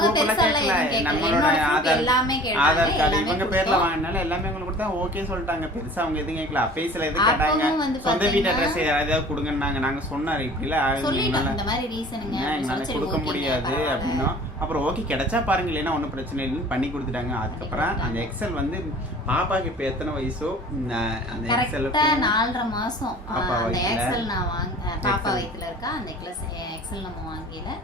நம்மளோட எல்லாமே ஆதார் கார்டு இவங்க பேர்ல வாங்கினால எல்லாமே உங்களுக்கு கொடுத்தா ஓகே சொல்லிட்டாங்க. பெருசா அவங்க எதுவும் கேட்கல. அப்பேசில எது கேட்டாங்க, சொந்த வீட்டு அட்ரஸ் ஏதாவது கொடுங்கன்னாங்க. நாங்க சொன்னாரு இப்படில இந்த மாதிரி ரீசனுங்க என்னால கொடுக்க முடியாது அப்படின்னா அப்புறம் ஓகே கிடைச்சா பாருங்க, இல்லைன்னா ஒன்றும் பிரச்சனை இல்லைன்னு பண்ணி கொடுத்துட்டாங்க. அதுக்கப்புறம் அந்த எக்ஸல் வந்து பாப்பாக்கு இப்போ எத்தனை வயசோ அந்த எக்ஸல் 4.5 மாசம் அந்த எக்ஸல் நான் பாப்பா வயித்துல இருக்கா. அந்த எக்ஸல் நம்ம வாங்கில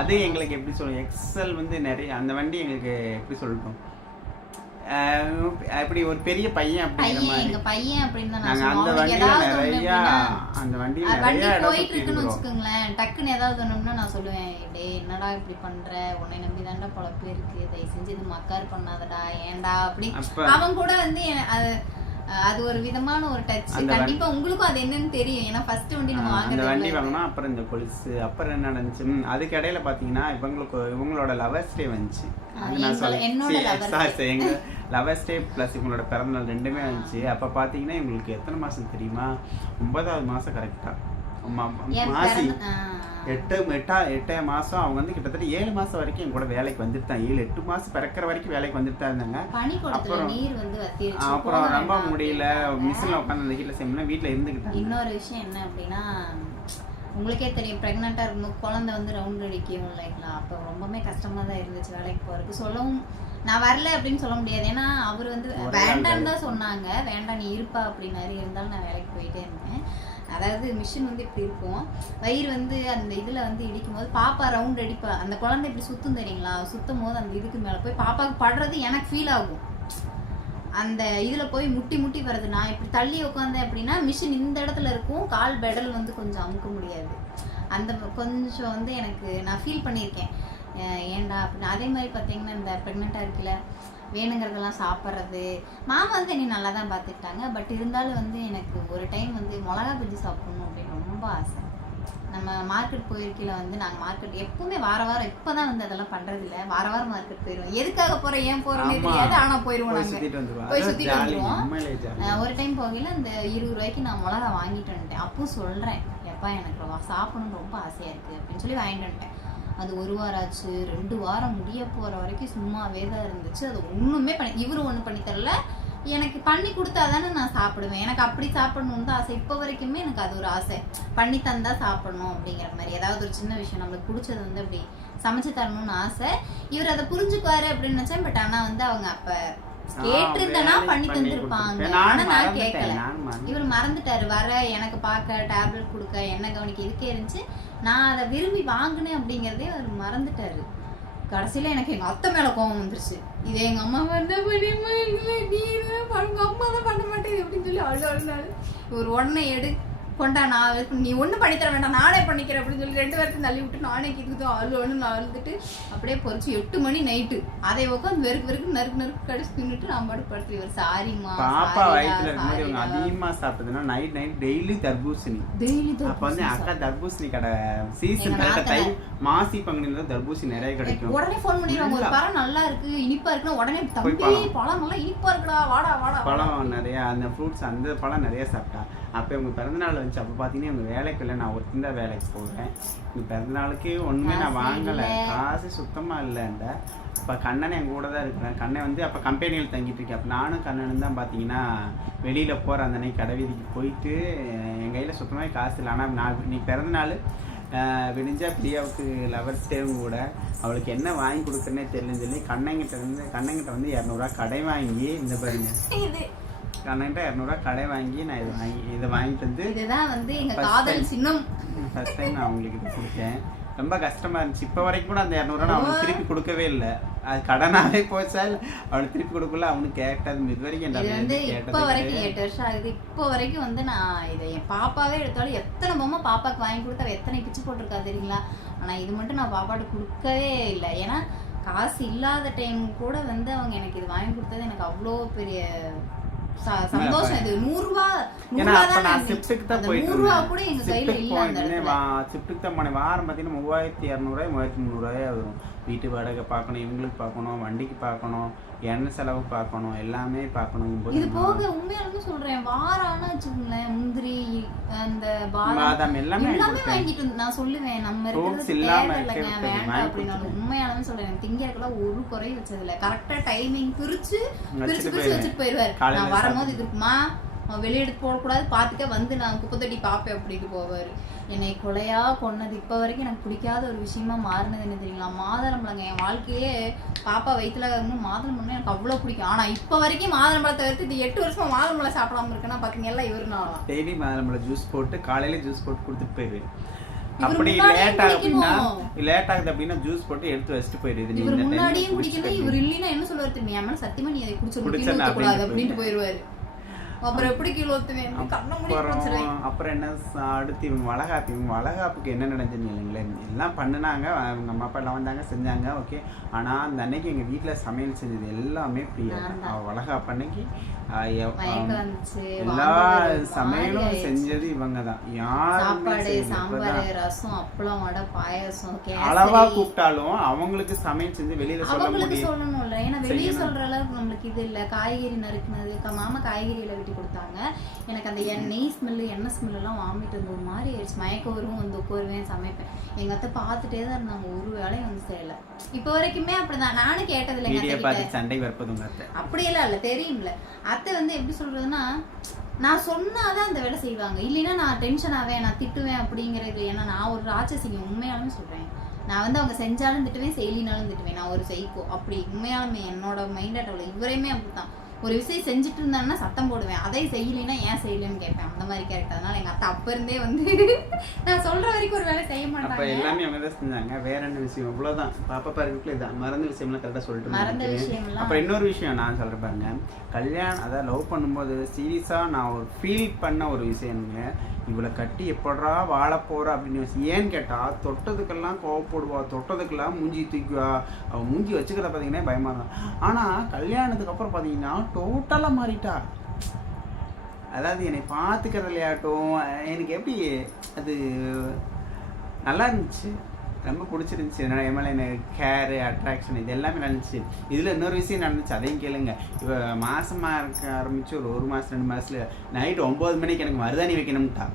அது எங்களுக்கு எப்படி சொல்லுவோம், எக்ஸல் வந்து நிறைய அந்த வண்டி எங்களுக்கு எப்படி சொல்லட்டும், அப்படி ஒரு பெரிய பையன் அப்படிங்கிற மாதிரி எங்க பையன் அப்படின்னு நாங்க அந்த வண்டியில நிறைய அந்த வண்டியில நிறைய இடம் போயிட்டு இருக்குன்னு வச்சுக்கோங்களேன். டக்குன்னு ஏதாவது ஒண்ணும்னா நான் சொல்லுவேன், டேய் என்னடா இப்படி பண்ற, உன்னை நம்பி தாண்டா பொழப்பு இருக்கு, தயவு செஞ்சு இது மக்கார் பண்ணாதடா ஏன்டா அப்படி. அவன் கூட வந்து அது ஒரு விதமான ஒரு டச். கண்டிப்பா உங்களுக்கும் அது என்னன்னு தெரியும், ஏன்னா ஃபர்ஸ்ட் வண்டி நம்ம அந்த வண்டி வாங்கினோம். அப்புறம் இந்த கொலுசு அப்புறம் என்ன நடந்துச்சு, அதுக்கு இடையில பாத்தீங்கன்னா இவங்களோட லவர்ஸ் டே வந்துச்சு. அது நான் சொல்ல எங்க லவர்ஸ் டே பிளஸ் இவங்களோட பிறந்தநாள் 2மே வந்துச்சு. அப்ப பாத்தீங்கன்னா இவங்களுக்கு எத்தனை மாசம் தெரியுமா, 9வது மாசம் கரெக்டா மாசி 8 மாசம். அவங்க வந்து கிட்டத்தட்ட 7 மாசம் வரைக்கும் என் கூட வேலைக்கு வந்துட்டு தான், 7-8 மாசம் பிறக்கிற வரைக்கும் வேலைக்கு வந்துட்டு தான் இருந்தாங்க. அப்புறம் ரொம்ப முடியல, மிஷின்ல உட்காந்து அந்த வீட்டுல செய்யணும், வீட்டுல இருந்துக்கிட்டாங்க. இன்னொரு விஷயம் என்ன அப்படின்னா, உங்களுக்கே தெரியும் பிரெக்னெண்டா இருக்கும்போது குழந்தை வந்து ரவுண்ட் அடிக்கவும் இல்லைங்களா, அப்போ ரொம்பவே கஷ்டமா தான் இருந்துச்சு வேலைக்கு போறதுக்கு. சொல்லவும் நான் வரல அப்படின்னு சொல்ல முடியாது, ஏன்னா அவர் வந்து வேண்டான்னு தான் சொன்னாங்க, வேண்டாம் நீ இருப்பா அப்படின்னாரு. இருந்தாலும் நான் வேலைக்கு போயிட்டே இருந்தேன். அதாவது மிஷின் வந்து இப்படி இருக்கும், வயிறு வந்து அந்த இதில் வந்து இடிக்கும் போது பாப்பா ரவுண்ட் அடிப்பா, அந்த குழந்தை இப்படி சுற்றும் தெரியுங்களா, சுற்றும் போது அந்த இதுக்கு மேலே போய் பாப்பாவுக்கு படுறது எனக்கு ஃபீல் ஆகும். அந்த இதில் போய் முட்டி வருது. நான் இப்படி தள்ளி உட்காந்தேன் அப்படின்னா மிஷின் இந்த இடத்துல இருக்கும், கால் பெடல் வந்து கொஞ்சம் அமுக்க முடியாது. அந்த கொஞ்சம் வந்து எனக்கு நான் ஃபீல் பண்ணியிருக்கேன், ஏன்டா அப்படின்னு. அதே மாதிரி பார்த்தீங்கன்னா இந்த ப்ரெக்னெண்ட்டாக இருக்குல்ல, வேணுங்கிறதெல்லாம் சாப்பிட்றது. மாமா வந்து என்னை நல்லா தான் பார்த்துக்கிட்டாங்க. பட் இருந்தாலும் வந்து எனக்கு ஒரு டைம் வந்து மிளகா பஜ்ஜி சாப்பிடணும் அப்படின்னு ரொம்ப ஆசை. நம்ம மார்க்கெட் போயிருக்கையில வந்து நாங்கள் மார்க்கெட் எப்பவுமே வாரம் இப்போ தான் வந்து அதெல்லாம் பண்ணுறதில்ல, வாரம் மார்க்கெட் போயிடுவோம். எதுக்காக போகிறோம் ஏன் போகிறோன்னே தெரியாது, ஆனால் போயிடுவோம். நாங்கள் போய் சுற்றிட்டு வந்துடுவோம். ஒரு டைம் போகையில் அந்த 20 ரூபாய்க்கு நான் மிளகா வாங்கிட்டு வந்துட்டேன். அப்போ சொல்கிறேன், எப்பா எனக்கு சாப்பிடணும்னு ரொம்ப ஆசையாக இருக்குது அப்படின்னு சொல்லி வாங்கிட்டு வந்துட்டேன். அது 1 வாரம் ஆச்சு, 2 வாரம் முடிய போகிற வரைக்கும் சும்மாவே தான் இருந்துச்சு. அது ஒன்றுமே இவரு ஒன்றும் பண்ணி தரல, எனக்கு பண்ணி கொடுத்தா தானே நான் சாப்பிடுவேன். எனக்கு அப்படி சாப்பிடணும்னு தான் ஆசை. இப்போ வரைக்குமே எனக்கு அது ஒரு ஆசை, பண்ணி தந்தா சாப்பிடணும் அப்படிங்கிற மாதிரி. ஏதாவது ஒரு சின்ன விஷயம் நம்மளுக்கு பிடிச்சது வந்து அப்படி சமைச்சு தரணும்னு ஆசை. இவர் அதை புரிஞ்சுக்குவாரு அப்படின்னு நினைச்சேன். பட் ஆனா வந்து அவங்க அப்ப கேட்டிருந்தனா பண்ணி தந்துருப்பாங்க. ஆனா நான் கேட்கல. இவர் மறந்துட்டாரு வர, எனக்கு பார்க்க, டேப்லெட் கொடுக்க, என்ன கவனிக்க இதுக்கே இருந்துச்சு. நான் அதை விரும்பி வாங்கினேன் அப்படிங்கறதே அவர் மறந்துட்டாரு. கடைசியில எனக்கு எங்க அத்தை மேல கோவம் வந்துருச்சு. இது எங்க அம்மா வந்தா பண்ணியமா இல்லை, நீ உங்க அம்மா தான் பண்ண மாட்டேங்குது அப்படின்னு சொல்லி அழுதாரு. ஒரு உடனே கொண்டா, நான் நீ ஒன்றும் பண்ணித்தர வேண்டாம், நானே பண்ணிக்கிறேன் அப்படின்னு சொல்லி 2 பேர்த்தையும் தள்ளி விட்டு நானே கிதுக்குதோ நான் அழுதுட்டு அப்படியே பொறிச்சு 8 மணி நைட்டு அதை உட்காந்து வெறுக்கு நறுக்கு கடிச்சு தின்னுட்டு நான் பாட்டு படுத்து. இவர் சாரிமா பாப்பா வயிற்றுல இருக்கும்போது இவங்க அதிகமா சாப்பிட்டதுன்னா நைட் டெய்லி தர்பூசணி. அப்ப வந்து அக்கா தர்பூசணி கடை சீசன் மாசி பங்குனில தர்பூசணி நிறைய கிடைக்கும். உடனே போன் பண்ணிடுவாங்க, ஒரு பழம் நல்லா இருக்கு இனிப்பா இருக்குன்னா உடனே தம்பி பழம் நல்லா இனிப்பா இருக்குடா வாடா வாடா. பழம் நிறைய அந்த ஃப்ரூட்ஸ் அந்த பழம் நிறைய சாப்பிட்டா. அப்போ இவங்க பிறந்தநாள் வந்துச்சு. அப்போ பார்த்தீங்கன்னா இவங்க வேலைக்கு இல்லை, நான் ஒருத்தன் தான் வேலைக்கு போகிறேன். இந்த பிறந்தநாளுக்கு ஒன்றுமே நான் வாங்கலை, காசு சுத்தமாக இல்லைண்ட. இப்போ கண்ணனை என் கூட தான் இருக்கிறேன். கண்ணை வந்து அப்போ கம்பெனியில் தங்கிட்டு இருக்கேன். அப்போ நானும் கண்ணனும் தான் பார்த்தீங்கன்னா வெளியில் போகிற அந்த அன்னைக்கு கடை வீதிக்கு போயிட்டு என் கையில் சுத்தமாக காசு இல்லை. ஆனால் நான் நீ பிறந்தநாள் விடிஞ்சா பிரியாவுக்கு லவர்ஸ் டேவும் கூட, அவளுக்கு என்ன வாங்கி கொடுக்குறேன்னே தெரியலன்னு சொல்லி கண்ணங்கிட்ட வந்து 200 கடை வாங்கி இந்த பாருங்க கண்ணன்ட்ட 200 கடை வாங்கி நான் இதை வாங்கிட்டு வந்து இதுதான் வந்து எங்க காதல் சின்னம். ஃபர்ஸ்ட் டைம் நான் அவங்களுக்கு இது கொடுத்தேன். ரொம்ப கஷ்டமா இருந்துச்சு. இப்போ வரைக்கும் கூட அந்த 200 நான் அவனுக்கு திருப்பி கொடுக்கவே இல்லை. அது கடனாவே போச்சா அவனுக்கு திருப்பி கொடுக்கல. அவனுக்கு கேட்டது இது வரைக்கும் இப்போ வரைக்கும் 8 வருஷம் ஆகுது. இப்போ வரைக்கும் வந்து நான் இதை என் பாப்பாவே எடுத்தாலும் எத்தனை பொம்மை பாப்பாக்கு வாங்கி கொடுத்தா எத்தனை பிச்சு போட்டிருக்கா தெரியுங்களா. ஆனா இது மட்டும் நான் பாப்பாட்டு கொடுக்கவே இல்லை. ஏன்னா காசு இல்லாத டைம் கூட வந்து அவங்க எனக்கு இது வாங்கி கொடுத்தது எனக்கு அவ்வளோ பெரிய சந்தோஷம். இது 100 ரூபாய் தான் ஷிஃப்ட்டுக்கு தான் போயிட்டு 100 ரூபாய் கூட எங்க கையில இல்ல. அந்த ஷிஃப்ட்டுக்கு தான் போனேன். வாரம் பார்த்தீங்கன்னா 3200 3300 வரும். வீட்டு வாடகை பார்க்கணும், இவங்களுக்கு பார்க்கணும், வண்டிக்கு பார்க்கணும், எண்ணெய் செலவு பார்க்கணும், எல்லாமே பார்க்கணும். இது போக உண்மையாலுமே சொல்றேன், வாரம் ஆனா வச்சுக்கோங்களேன் முந்திரி அந்த பாதாம் எல்லாமே வாங்கிட்டு நான் சொல்லுவேன் நம்ம இருக்கிறது தேவையில்லைங்க வேண்டாம் அப்படின்னு. உண்மையாலுமே சொல்றேன் திங்கறதுக்குலாம் ஒரு குறையும் வச்சதில்ல. கரெக்டா டைமிங் பிரிச்சு வச்சுட்டு போயிருவாரு. நான் வரும்போது இது இருக்குமா வெளியே எடுத்து போடக்கூடாது பார்த்துக்க வந்து நான் குப்பை தட்டி பார்ப்பேன் அப்படின்ட்டு போவாரு. என்னை கொலையா கொன்னது இப்போ வரைக்கும் எனக்கு பிடிக்காத ஒரு விஷயமா மாறினது என்ன தெரியுங்களா, மாதுளம்பழங்க. என் வாழ்க்கையே பாப்பா வயிற்றுல மாதுளம்பழம் எனக்கு அவ்வளோ பிடிக்கும். ஆனால் இப்போ வரைக்கும் மாதுளம்பழத்தை எடுத்து 8 வருஷமா மாதுளம்பழம் சாப்பிடாம இருக்குன்னா பார்த்தீங்கன்னா இவருனால டெய்லி மாதுளம்பழம் ஜூஸ் போட்டு காலையில ஜூஸ் போட்டு கொடுத்துட்டு போயிடுவேன். அப்படி லேட் ஆகுது அப்படின்னா ஜூஸ் போட்டு எடுத்து வச்சுட்டு போயிடுது. இவர் முன்னாடியும் குடிக்கணும். இவர் இல்லைன்னா என்ன சொல்லுவாரு தெரியுமா, சத்தியமா நீ அதை குடிச்சு அப்படின்ட்டு போயிடுவாரு. அப்புறம் எப்படி கிலோத்துவேன் அப்புறம் என்ன அடுத்து இவங்க வளகாப்புக்கு என்ன நடந்துன்னு இல்லைங்களே எல்லாம் பண்ணினாங்க. அவங்க அம்மா அப்பா எல்லாம் வந்தாங்க செஞ்சாங்க ஓகே. ஆனால் அந்த அன்னைக்கு எங்கள் வீட்டில் சமையல் செஞ்சது எல்லாமே பிரியா. வளகாப்பு அன்னைக்கு எல்லா சமையலும் செஞ்சது இவங்க தான். அளவா கூப்பிட்டாலும் அவங்களுக்கு சமையல் செஞ்சு வெளியில சொல்லணும்ல. ஏன்னா வெளியே சொல்ற அளவுக்கு நம்மளுக்கு இது இல்ல. காய்கறி நறுக்குனது மாமா காய்கறியில வெட்டி கொடுத்தாங்க. எனக்கு அந்த நெய் ஸ்மெல்லு எண்ணெய் ஸ்மெல் எல்லாம் வாமிட்டு இருந்த ஒரு மாதிரி ஆயிடுச்சு. மயக்க வருவோம் வந்து உட்காருவேன் சமைப்பேன். எங்க அத்தை பார்த்துட்டே தான் இருந்தாங்க, ஒரு வேலையும் வந்து செய்யல. இப்போ வரைக்குமே அப்படிதான். நானும் கேட்டதில்லை சண்டை வரப்பதுங்க அப்படியெல்லாம் இல்ல தெரியும்ல. அத்தை வந்து எப்படி சொல்றதுன்னா நான் சொன்னாதான் அந்த வேலை செய்வாங்க, இல்லைன்னா நான் டென்ஷன் ஆவேன், நான் திட்டுவேன் அப்படிங்கிறது. ஏன்னா நான் ஒரு ராட்சசிங்க உண்மையாலுமே சொல்றேன். நான் வந்து அவங்க செஞ்சாலும் திட்டுவேன் செய்யலினாலும் திட்டுவேன். நான் ஒரு சைக்கோ அப்படி உண்மையாலுமே என்னோட மைண்ட் அட்டவில் இவரையுமே அப்படித்தான். ஒரு விஷயம் செஞ்சுட்டு இருந்தாங்கன்னா சத்தம் போடுவேன், அதை செய்யலைன்னா ஏன் செய்யலன்னு கேட்பேன். அந்த மாதிரி கேரக்டர். அதனால எங்க அத்தை அப்ப இருந்தே வந்து நான் சொல்ற வரைக்கும் ஒரு வேலை செய்ய மாட்டாங்க. எல்லாமே அவங்க தான் செஞ்சாங்க. வேற என்ன விஷயம் இவ்வளவுதான். பாப்பா பாருக்குள்ள இதான் மறந்த விஷயம்லாம் கரெக்டா சொல்லிட்டு மறந்த விஷயம். அப்புறம் இன்னொரு விஷயம் நான் சொல்றேன் பாருங்க, கல்யாணம் அதாவது லவ் பண்ணும்போது சீரியஸா நான் ஒரு ஃபீல் பண்ண ஒரு விஷயம்ங்க, இவளை கட்டி எப்படா வாழ போற அப்படின்னு. ஏன்னு கேட்டா தொட்டதுக்கெல்லாம் கோவப்படுவா, தொட்டதுக்கெல்லாம் மூஞ்சி தூக்குவா. அவன் மூஞ்சி வச்சுக்கிறத பார்த்தீங்கன்னா பயமா தான். ஆனா கல்யாணத்துக்கு அப்புறம் பார்த்தீங்கன்னா டோட்டலா மாறிட்டா. அதாவது என்னை பார்த்துக்கிறதுலையாட்டும் எனக்கு எப்படி அது நல்லா இருந்துச்சு, ரொம்ப பிடிச்சிருந்துச்சு. என் மேலே எனக்கு கேரு அட்ராக்ஷன் இது எல்லாமே நடந்துச்சு. இதில் இன்னொரு விஷயம் நடந்துச்சு, அதையும் கேளுங்க. இப்போ மாசமாக இருக்க ஆரம்பிச்சு ஒரு மாதம் 2 மாதத்துல நைட்டு 9 மணிக்கு எனக்கு மருதாணி வைக்கணும்ட்டா.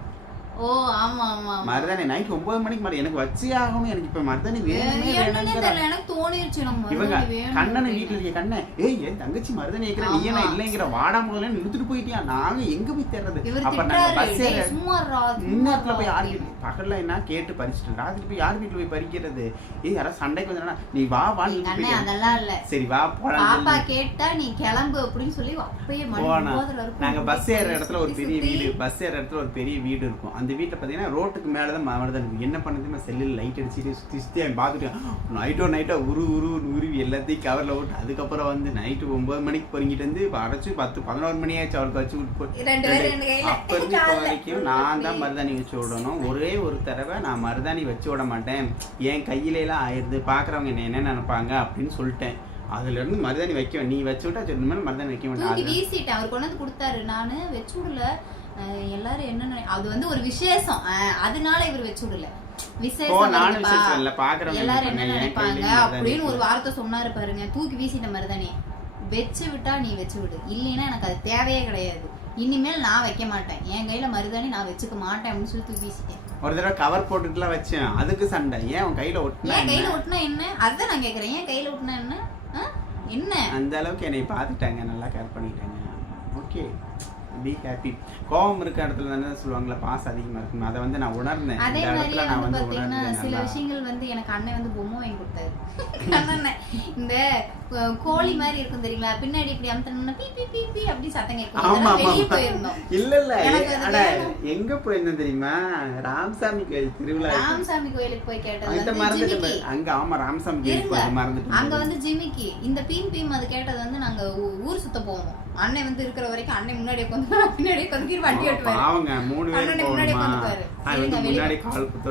ஓ ஆமா ஆமா மருதாணி நைட் 9 மணிக்கு மாதிரி எனக்கு வச்சே ஆகணும். எனக்கு இப்ப மருதாணி வேணுமே வேணும்ங்கற எனக்கு தோணிருச்சு. நம்ம இவங்க மருதாணி வேணும். கண்ணனை வீட்டுல இருக்க கண்ணே, ஏய் என் தங்கச்சி மருதாணி ஏக்கற நீ என்ன இல்லங்கற வாடா முதல்ல நிறுத்திட்டு போயிட்டியா, நாங்க எங்க போய் தேடுறது? அப்ப நாங்க பஸ் ஏற சும்மாறா முன்னத்துல போய் யார் வீட்ல பகல்ல என்ன கேட்டு பறிச்சிட்டு ராத்திரி போய் யார் வீட்ல போய் பறிக்கிறது? ஏய் யாரா சண்டைக்கு வந்தா நீ வா வா நீ அண்ணே அதெல்லாம் இல்ல. சரி வா போலாம். பாப்பா கேட்டா நீ கிளம்பு அப்படினு சொல்லி அப்பவே மணி 9 இருக்கும். நாங்க பஸ் ஏற இடத்துல ஒரு பெரிய வீடு, பஸ் ஏற இடத்துல ஒரு பெரிய வீடு இருக்கும். அந்த வீட்ல பாத்தீங்கன்னா ரோட்டுக்கு மேலதான் மருதாணி. என்ன பண்ணதுமா செல்லுல லைட் அடிச்சுட்டு சுத்தி சுத்தி அவன் பாத்துட்டு நைட்டா உருவி எல்லாத்தையும் கவர்ல விட்டு அதுக்கப்புறம் வந்து நைட்டு 9 மணிக்கு பொறுங்கிட்டு வந்து அடைச்சு 10-11 மணி ஆச்சு அவளுக்கு வச்சு விட்டு. அப்ப இருந்து இப்போ வரைக்கும் நான் தான் மருதாணி வச்சு விடணும். ஒரே ஒரு தடவை நான் மருதாணி வச்சு விட மாட்டேன், என் கையில எல்லாம் ஆயிருது, பாக்குறவங்க என்ன நினைப்பாங்க அப்படின்னு சொல்லிட்டேன். அதுல இருந்து மருதாணி வைக்க நீ வச்சு விட்டா சொன்ன மருதாணி வைக்க மாட்டேன். வீசிட்டேன். அவர் கொண்டு வந்து கொடுத்தாரு, நானு வச்சு விடல. எல்லாரும் என்ன அது வந்து ஒரு விசேஷம், அதனால இவர் வச்சு விடல. விசேஷம் எல்லாரும் என்ன நினைப்பாங்க அப்படின்னு ஒரு வார்த்தை சொன்னாரு பாருங்க. தூக்கி வீசிட்ட மருதாணி. வச்சு விட்டா நீ வச்சு விடு, இல்லைன்னா எனக்கு அது தேவையே கிடையாது. இனிமேல் நான் வைக்க மாட்டேன், என் கையில மருதாணி நான் வச்சுக்க மாட்டேன் அப்படின்னு சொல்லி தூக்கி வீசிட்டேன். ஒரு தடவை கவர் போட்டுட்டுலாம் வச்சேன், அதுக்கு சண்டை. ஏன் உன் கையில ஒட்டினா ஏன் கையில ஒட்டினா என்ன? அதுதான் நான் கேக்குறேன், ஏன் கையில ஒட்டினா என்ன என்ன? அந்த அளவுக்கு என்னை பார்த்துட்டாங்க, நல்லா கேர் பண்ணிட்டாங்க. Okay be happy. கோவம் இருக்க இடத்துல தானே சொல்லுவாங்களா பாசம் அதிகமா இருக்கும். அதை வந்து நான் உணர்ந்தேன். அதே மாதிரி வந்து பாத்தீங்கன்னா சில விஷயங்கள் வந்து எனக்கு அண்ணன் வந்து பொம்மை வாங்கி கொடுத்தாரு. இந்த கோழி மாதிரி இருக்கும் தெரியுங்களா, பின்னாடி இப்படி அமுத்தணும்னா பீ பீ பீ பீ அப்படி சத்தம் கேட்கும். வெளியே போயிருந்தோம். இல்ல எங்க போயிருந்தோம் தெரியுமா, ராமசாமி கோயில் திருவிழா. ராமசாமி கோயிலுக்கு போய் கேட்டது அங்க. ஆமா ராமசாமி கோயிலுக்கு மறந்துட்டு அங்க வந்து ஜிமிக்கி இந்த பீம் பீம் அது கேட்டது வந்து நாங்க ஊர் சுத்த போவோம். அண்ணன் வந்து இருக்கிற வரைக்கும் அண்ணன் முன்னாடி உட்காந்து பின்னாடி உட்காந்து வண்டி ஓட்டுவாரு. அவங்க 3 பேர் முன்னாடி உட்காந்துப்பாரு.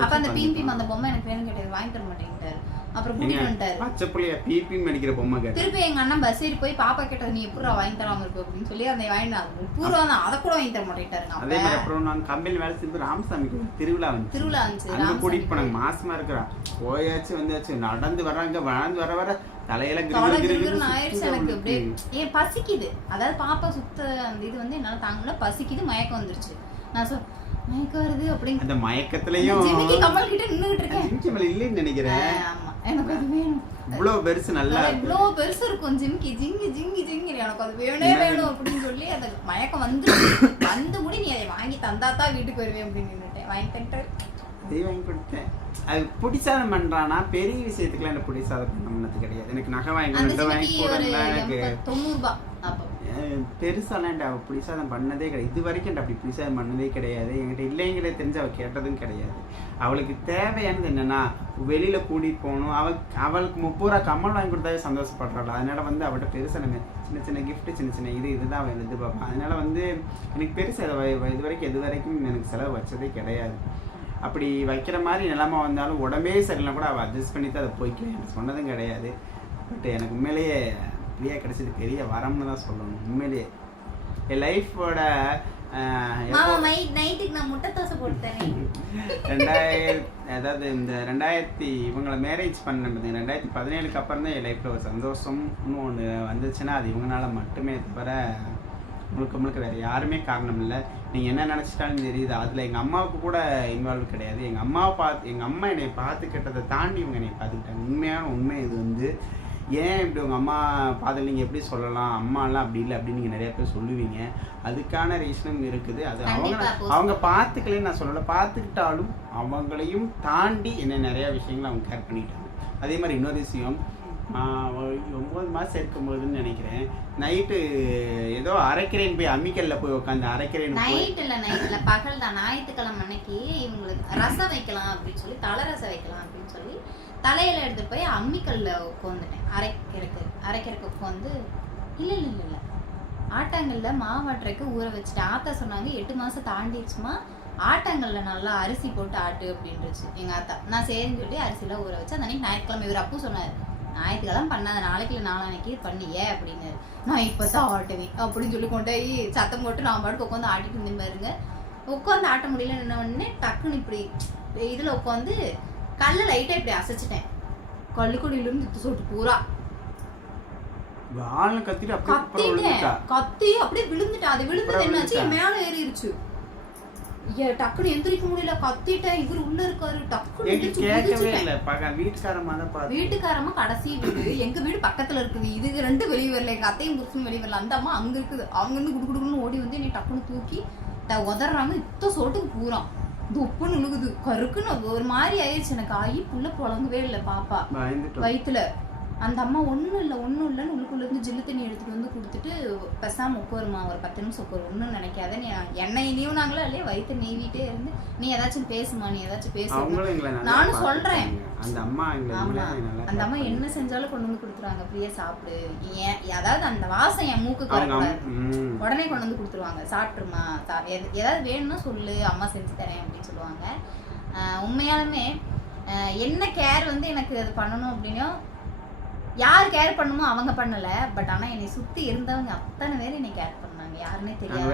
அப்ப அந்த பீம் பீம் அந்த பொம்மை எனக்கு வேணும் கேட்டது, வாங்கி தர மாட்டேங்கிட்டாரு. அப்புறம் கூட்டிட்டு வந்துட்டாரு. பச்சை புள்ளைய பீம் அடிக்கிற பொம்மை கேட்டாரு. திருப்பி எங்க அண்ணன் பஸ் ஏறி போய் பாப்பா கேட்டது, நீ எப்படா வாங்கி தராம இருக்க அப்படின்னு சொல்லி அந்த வாங்கினாரு. பூரா அதை கூட வாங்கி தர மாட்டேங்கிட்டாருங்க. அதே மாதிரி அப்புறம் நான் கம்பெனி வேலை செஞ்சு ராமசாமி திருவிழா வந்து அங்க கூட்டிட்டு போனாங்க. மாசமா இருக்கிறா போயாச்சு வந்தாச்சு, நடந்து வர்றாங்க. வளர்ந்து வர தலையில ஆயிடுச்சு எனக்கு. அப்படியே ஏன் பசிக்குது, அதாவது பாப்பா சுத்த அந்த இது வந்து என்னால தாங்கல, பசிக்குது, மயக்கம் வந்துருச்சு. நான் மயக்கம் வருது அப்படிங்க. அந்த மயக்கத்துலயும் ஜிமிக்கி கமல் கிட்ட நின்னுகிட்டு இருக்கேன். ஜிமிக்கி மேல இல்லன்னு நினைக்கிறேன். ஆமா எனக்கு அது வேணும். இவ்வளவு பெருசு, நல்லா இவ்வளவு பெருசு இருக்கும் ஜிமிக்கி. ஜிங்கி ஜிங்கி ஜிங்கி எனக்கு அது வேணே வேணும் அப்படின்னு சொல்லி அந்த மயக்கம் வந்து முடி நீ அதை வாங்கி தந்தாதான் வீட்டுக்கு வருவேன் அப்படின்னு நின்னுட்டேன். வாங்கி தந்துட்டு அதே வாங்கி கொடுத்தேன். அது புடிசாதம் பண்றானா, பெரிய விஷயத்துக்குலாம் எனக்கு புடிசாதம் பண்ணது கிடையாது. எனக்கு நகை வாங்கி போடல, எனக்கு 90 ரூபாய். அப்போ பெருசாலாம் அவ புடிசாதம் பண்ணதே கிடையாது. இது வரைக்கும் அப்படி புடிசாதம் பண்ணதே கிடையாது. என்கிட்ட இல்லைங்கிறத தெரிஞ்சு அவள் கேட்டதும் கிடையாது. அவளுக்கு தேவையானது என்னன்னா வெளியில கூட்டிட்டு போகணும். அவளுக்கு 30 ரூபா கம்மல் வாங்கி கொடுத்தாவே சந்தோஷப்படுறாள். அதனால வந்து அவள்கிட்ட பெருசாக நம்ம சின்ன சின்ன கிஃப்ட், சின்ன சின்ன இதுதான் அவள் எதிர்பார்ப்பான். அதனால வந்து எனக்கு பெருசாக இது வரைக்கும் எனக்கு செலவு வச்சதே கிடையாது. அப்படி வைக்கிற மாதிரி நிலைமை வந்தாலும் உடம்பே சரியில்லை கூட அவள் அட்ஜஸ்ட் பண்ணி தான் அதை போய்க்கலாம், எனக்கு சொன்னதும் கிடையாது. பட் எனக்கு உண்மையிலேயே ஃப்ரீயாக கிடைச்சது பெரிய வரம்னு தான் சொல்லணும். உண்மையிலேயே என் லைஃபோட நைட்டுக்கு நான் முட்டை தோசை போட்டேன். 2000 அதாவது இந்த 2000 இவங்களை மேரேஜ் பண்ண 2017க்கு அப்புறம் தான் என் லைஃப்பில் ஒரு சந்தோஷம்னு ஒன்று வந்துச்சுன்னா அது இவங்களால மட்டுமே தவிர முழுக்க வேறு யாருமே காரணம் இல்லை. நீங்கள் என்ன நினச்சிட்டாலும் தெரியுது. அதில் எங்கள் அம்மாவுக்கு கூட இன்வால்வ் கிடையாது. எங்கள் அம்மா என்னை பார்த்துக்கிட்டதை தாண்டி இவங்க என்னை பார்த்துக்கிட்டாங்க. உண்மையான உண்மை இது வந்து ஏன் இப்படி உங்கள் அம்மா பார்த்து நீங்கள் எப்படி சொல்லலாம், அம்மாலாம் அப்படி இல்லை அப்படின்னு நீங்கள் நிறைய பேர் சொல்லுவீங்க. அதுக்கான ரீசனும் இருக்குது. அது அவங்க பார்த்துக்கலன்னு நான் சொல்லலை, பார்த்துக்கிட்டாலும் அவங்களையும் தாண்டி என்ன நிறையா விஷயங்கள் அவங்க கேர் பண்ணிட்டாங்க. அதே மாதிரி இன்னொரு விஷயம், 9 மாதம் இருக்கும்போதுன்னு நினைக்கிறேன், நைட்டு ஏதோ அரைக்கிறேன் போய் அம்மிக்கல்ல போய் உட்காந்து அரைக்கிறேன். நைட்ல பகல் தான். ஞாயிற்றுக்கிழமை அன்னைக்கு இவங்களுக்கு ரசம் வைக்கலாம் அப்படின்னு சொல்லி, தலை ரசம் வைக்கலாம் அப்படின்னு சொல்லி தலையில எடுத்துட்டு போய் அம்மிக்கல்ல உட்காந்துட்டேன். அரைக்கிறதுக்கு உட்காந்து இல்ல ஆட்டாங்கல்ல மாவாட்டுறதுக்கு ஊற வச்சுட்டு ஆத்தா சொன்னாங்க 8 மாசம் தாண்டிடுச்சுமா, ஆட்டாங்கல்ல நல்லா அரிசி போட்டு ஆட்டு அப்படின்னுச்சு எங்க ஆத்தா. நான் சரின்னு சொல்லி அரிசிலாம் ஊற வச்சு அந்த அன்னைக்கு ஞாயிற்றுக்கிழமை இவர் அப்போ சொன்னார், ஞாயிற்றுக்கிழமை பண்ணாத, நாளைக்கு இல்லை நாளானைக்கு பண்ணியே அப்படின்னாரு. நான் இப்போதான் ஆட்டுவேன் அப்படின்னு சொல்லி கொண்டு போய் சத்தம் போட்டு நான் பாட்டுக்கு உட்காந்து ஆட்டிட்டு இருந்தேன் பாருங்க. உட்காந்து ஆட்ட முடியல, என்ன உடனே டக்குன்னு இப்படி இதில் உட்காந்து கல்ல லைட்டாக இப்படி அசைச்சிட்டேன். கல்லுக்குடியிலிருந்து இத்து சொட்டு பூரா கத்தி அப்படியே விழுந்துட்டேன். அது விழுந்தது என்னாச்சு, மேலே ஏறிடுச்சு. டக்குன்னு எந்திரிக்க முடியல, கத்திட்டேன். இவர் உள்ள இருக்காரு, டக்குன்னு எனக்கு எந்திரிச்சு கேட்கவே குதிச்சுட்டேன். இல்லை. வீட்டுக்காரமா தான் பார்த்து வீட்டுக்காரமா கடைசி வீடு, எங்க வீடு பக்கத்துல இருக்குது. இது 2 வெளியே வரல, எங்க அத்தையும் புருஷனும் வெளியே வரல. அந்த அம்மா அங்க இருக்குது. அவங்க இருந்து குடுக்குடுன்னு ஓடி வந்து என்னை டக்குன்னு தூக்கி உதறாங்க. இத்த சோட்டுக்கு பூரா துப்புன்னு விழுகுது. கருக்குன்னு ஒரு மாதிரி ஆயிடுச்சு எனக்கு. ஆகி புள்ள புழங்கவே இல்லை பாப்பா வயிற்றுல. அந்த அம்மா ஒன்றும் இல்லைன்னு உள்ளுக்குள்ள இருந்து ஜில்லு தண்ணி எடுத்துட்டு வந்து கொடுத்துட்டு, பெசாம உட்காருமா, ஒரு 10 நிமிஷம் உட்காரு, ஒன்றும் நினைக்காத, நீ எண்ணெய் நீவுனாங்களா இல்லையா, வயிற்று நீவிட்டே இருந்து நீ ஏதாச்சும் பேசுமா, நீ ஏதாச்சும் பேசு. நானும் சொல்றேன். ஆமா, அந்த அம்மா என்ன செஞ்சாலும் கொண்டு வந்து கொடுத்துருவாங்க. பிரியா சாப்பிடு, அதாவது அந்த வாசம் என் மூக்கு வரக்கூடாது, உடனே கொண்டு வந்து கொடுத்துருவாங்க. சாப்பிட்டுருமா, ஏதாவது வேணும்னா சொல்லு, அம்மா செஞ்சு தரேன் அப்படின்னு சொல்லுவாங்க. உண்மையாலுமே என்ன கேர் வந்து எனக்கு அது பண்ணணும் அப்படின்னா, யார் கேர் பண்ணுமோ அவங்க பண்ணல. பட் ஆனா என்னை சுத்தி இருந்தவங்க அத்தனை பேர் என்னை கேர் பண்ணாங்க. யாருன்னே தெரியாது.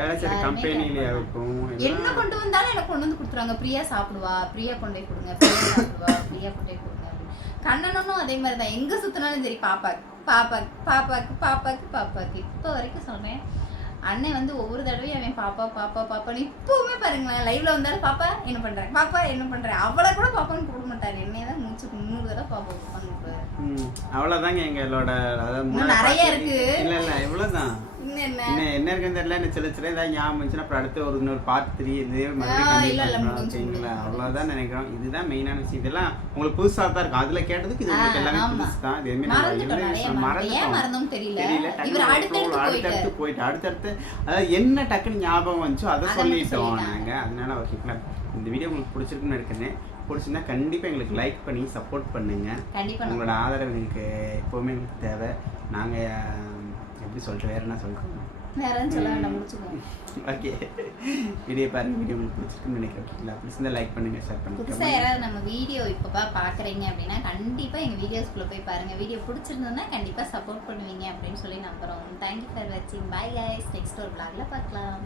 என்ன கொண்டு வந்தாலும் எனக்கு கொண்டு வந்து கொடுத்துருவாங்க. பிரியா சாப்பிடுவா, பிரியா கொண்டே கொடுங்க, பிரியா சாப்பிடுவா, பிரியா கொண்டே கொடுங்க. கண்ணனும் அதே மாதிரிதான். எங்க சுத்தினாலும் சரி, பாப்பாக்கு இப்ப வரைக்கும் சொல்றேன். அண்ணன் வந்து ஒவ்வொரு தடவையும் அவன் பாப்பான்னு இப்பவுமே பாருங்களேன், லைவ்ல வந்தாலும் பாப்பா என்ன பண்றேன் அவளை கூட பாப்பான்னு கூப்பிட மாட்டாரு. என்னையதான் மூச்சுக்கு 300 தடவை பாப்பா பாப்பான்னு கூப்பிடுவாரு. அவ்வளவுதாங்க எங்களோட. நிறைய இருக்கு. இல்ல இவ்வளவுதான். என்ன இருக்குன்னு தெரியல. என்ன சில ஏதாவது ஞாபகம் இருந்துச்சுன்னா அப்புறம் அடுத்து இன்னொரு பார்ட் 3 அவ்வளவுதான் நினைக்கிறோம். இதுதான் மெயினான விஷயம். இதெல்லாம் உங்களுக்கு புதுசா தான் இருக்கும். அதுல கேட்டதுக்கு இது உங்களுக்கு எல்லாமே புதுசு தான். இது மறந்தும் தெரியல. அடுத்தடுத்து அதாவது என்ன டக்குன்னு ஞாபகம் வந்துச்சோ அதை சொல்லிட்டோம் நாங்க. அதனால ஓகேங்களா, இந்த வீடியோ உங்களுக்கு பிடிச்சிருக்குன்னு நினைக்கிறேன். பிடிச்சிருந்தா கண்டிப்பா எங்களுக்கு லைக் பண்ணி சப்போர்ட் பண்ணுங்க. உங்களோட ஆதரவு எங்களுக்கு எப்பவுமே எங்களுக்கு தேவை. நாங்க எப்படி சொல்லிட்டு வேற என்ன சொல்றோம், ஓகே. வீடியோ பாருங்க. வீடியோ உங்களுக்கு பிடிச்சிருக்குன்னு நினைக்கிறேன். பிடிச்சிருந்தா லைக் பண்ணுங்க, ஷேர் பண்ணுங்க. புதுசா யாராவது நம்ம வீடியோ இப்போ பாக்குறீங்க அப்படின்னா கண்டிப்பா எங்க வீடியோஸ்குள்ள போய் பாருங்க. வீடியோ பிடிச்சிருந்ததுன்னா கண்டிப்பா சப்போர்ட் பண்ணுவீங்க அப்படின்னு சொல்லி நம்புறோம். தேங்க்யூ ஃபார் வாட்சிங். Bye guys. நெக்ஸ்ட் ஒரு vlogல பார்க்கலாம்.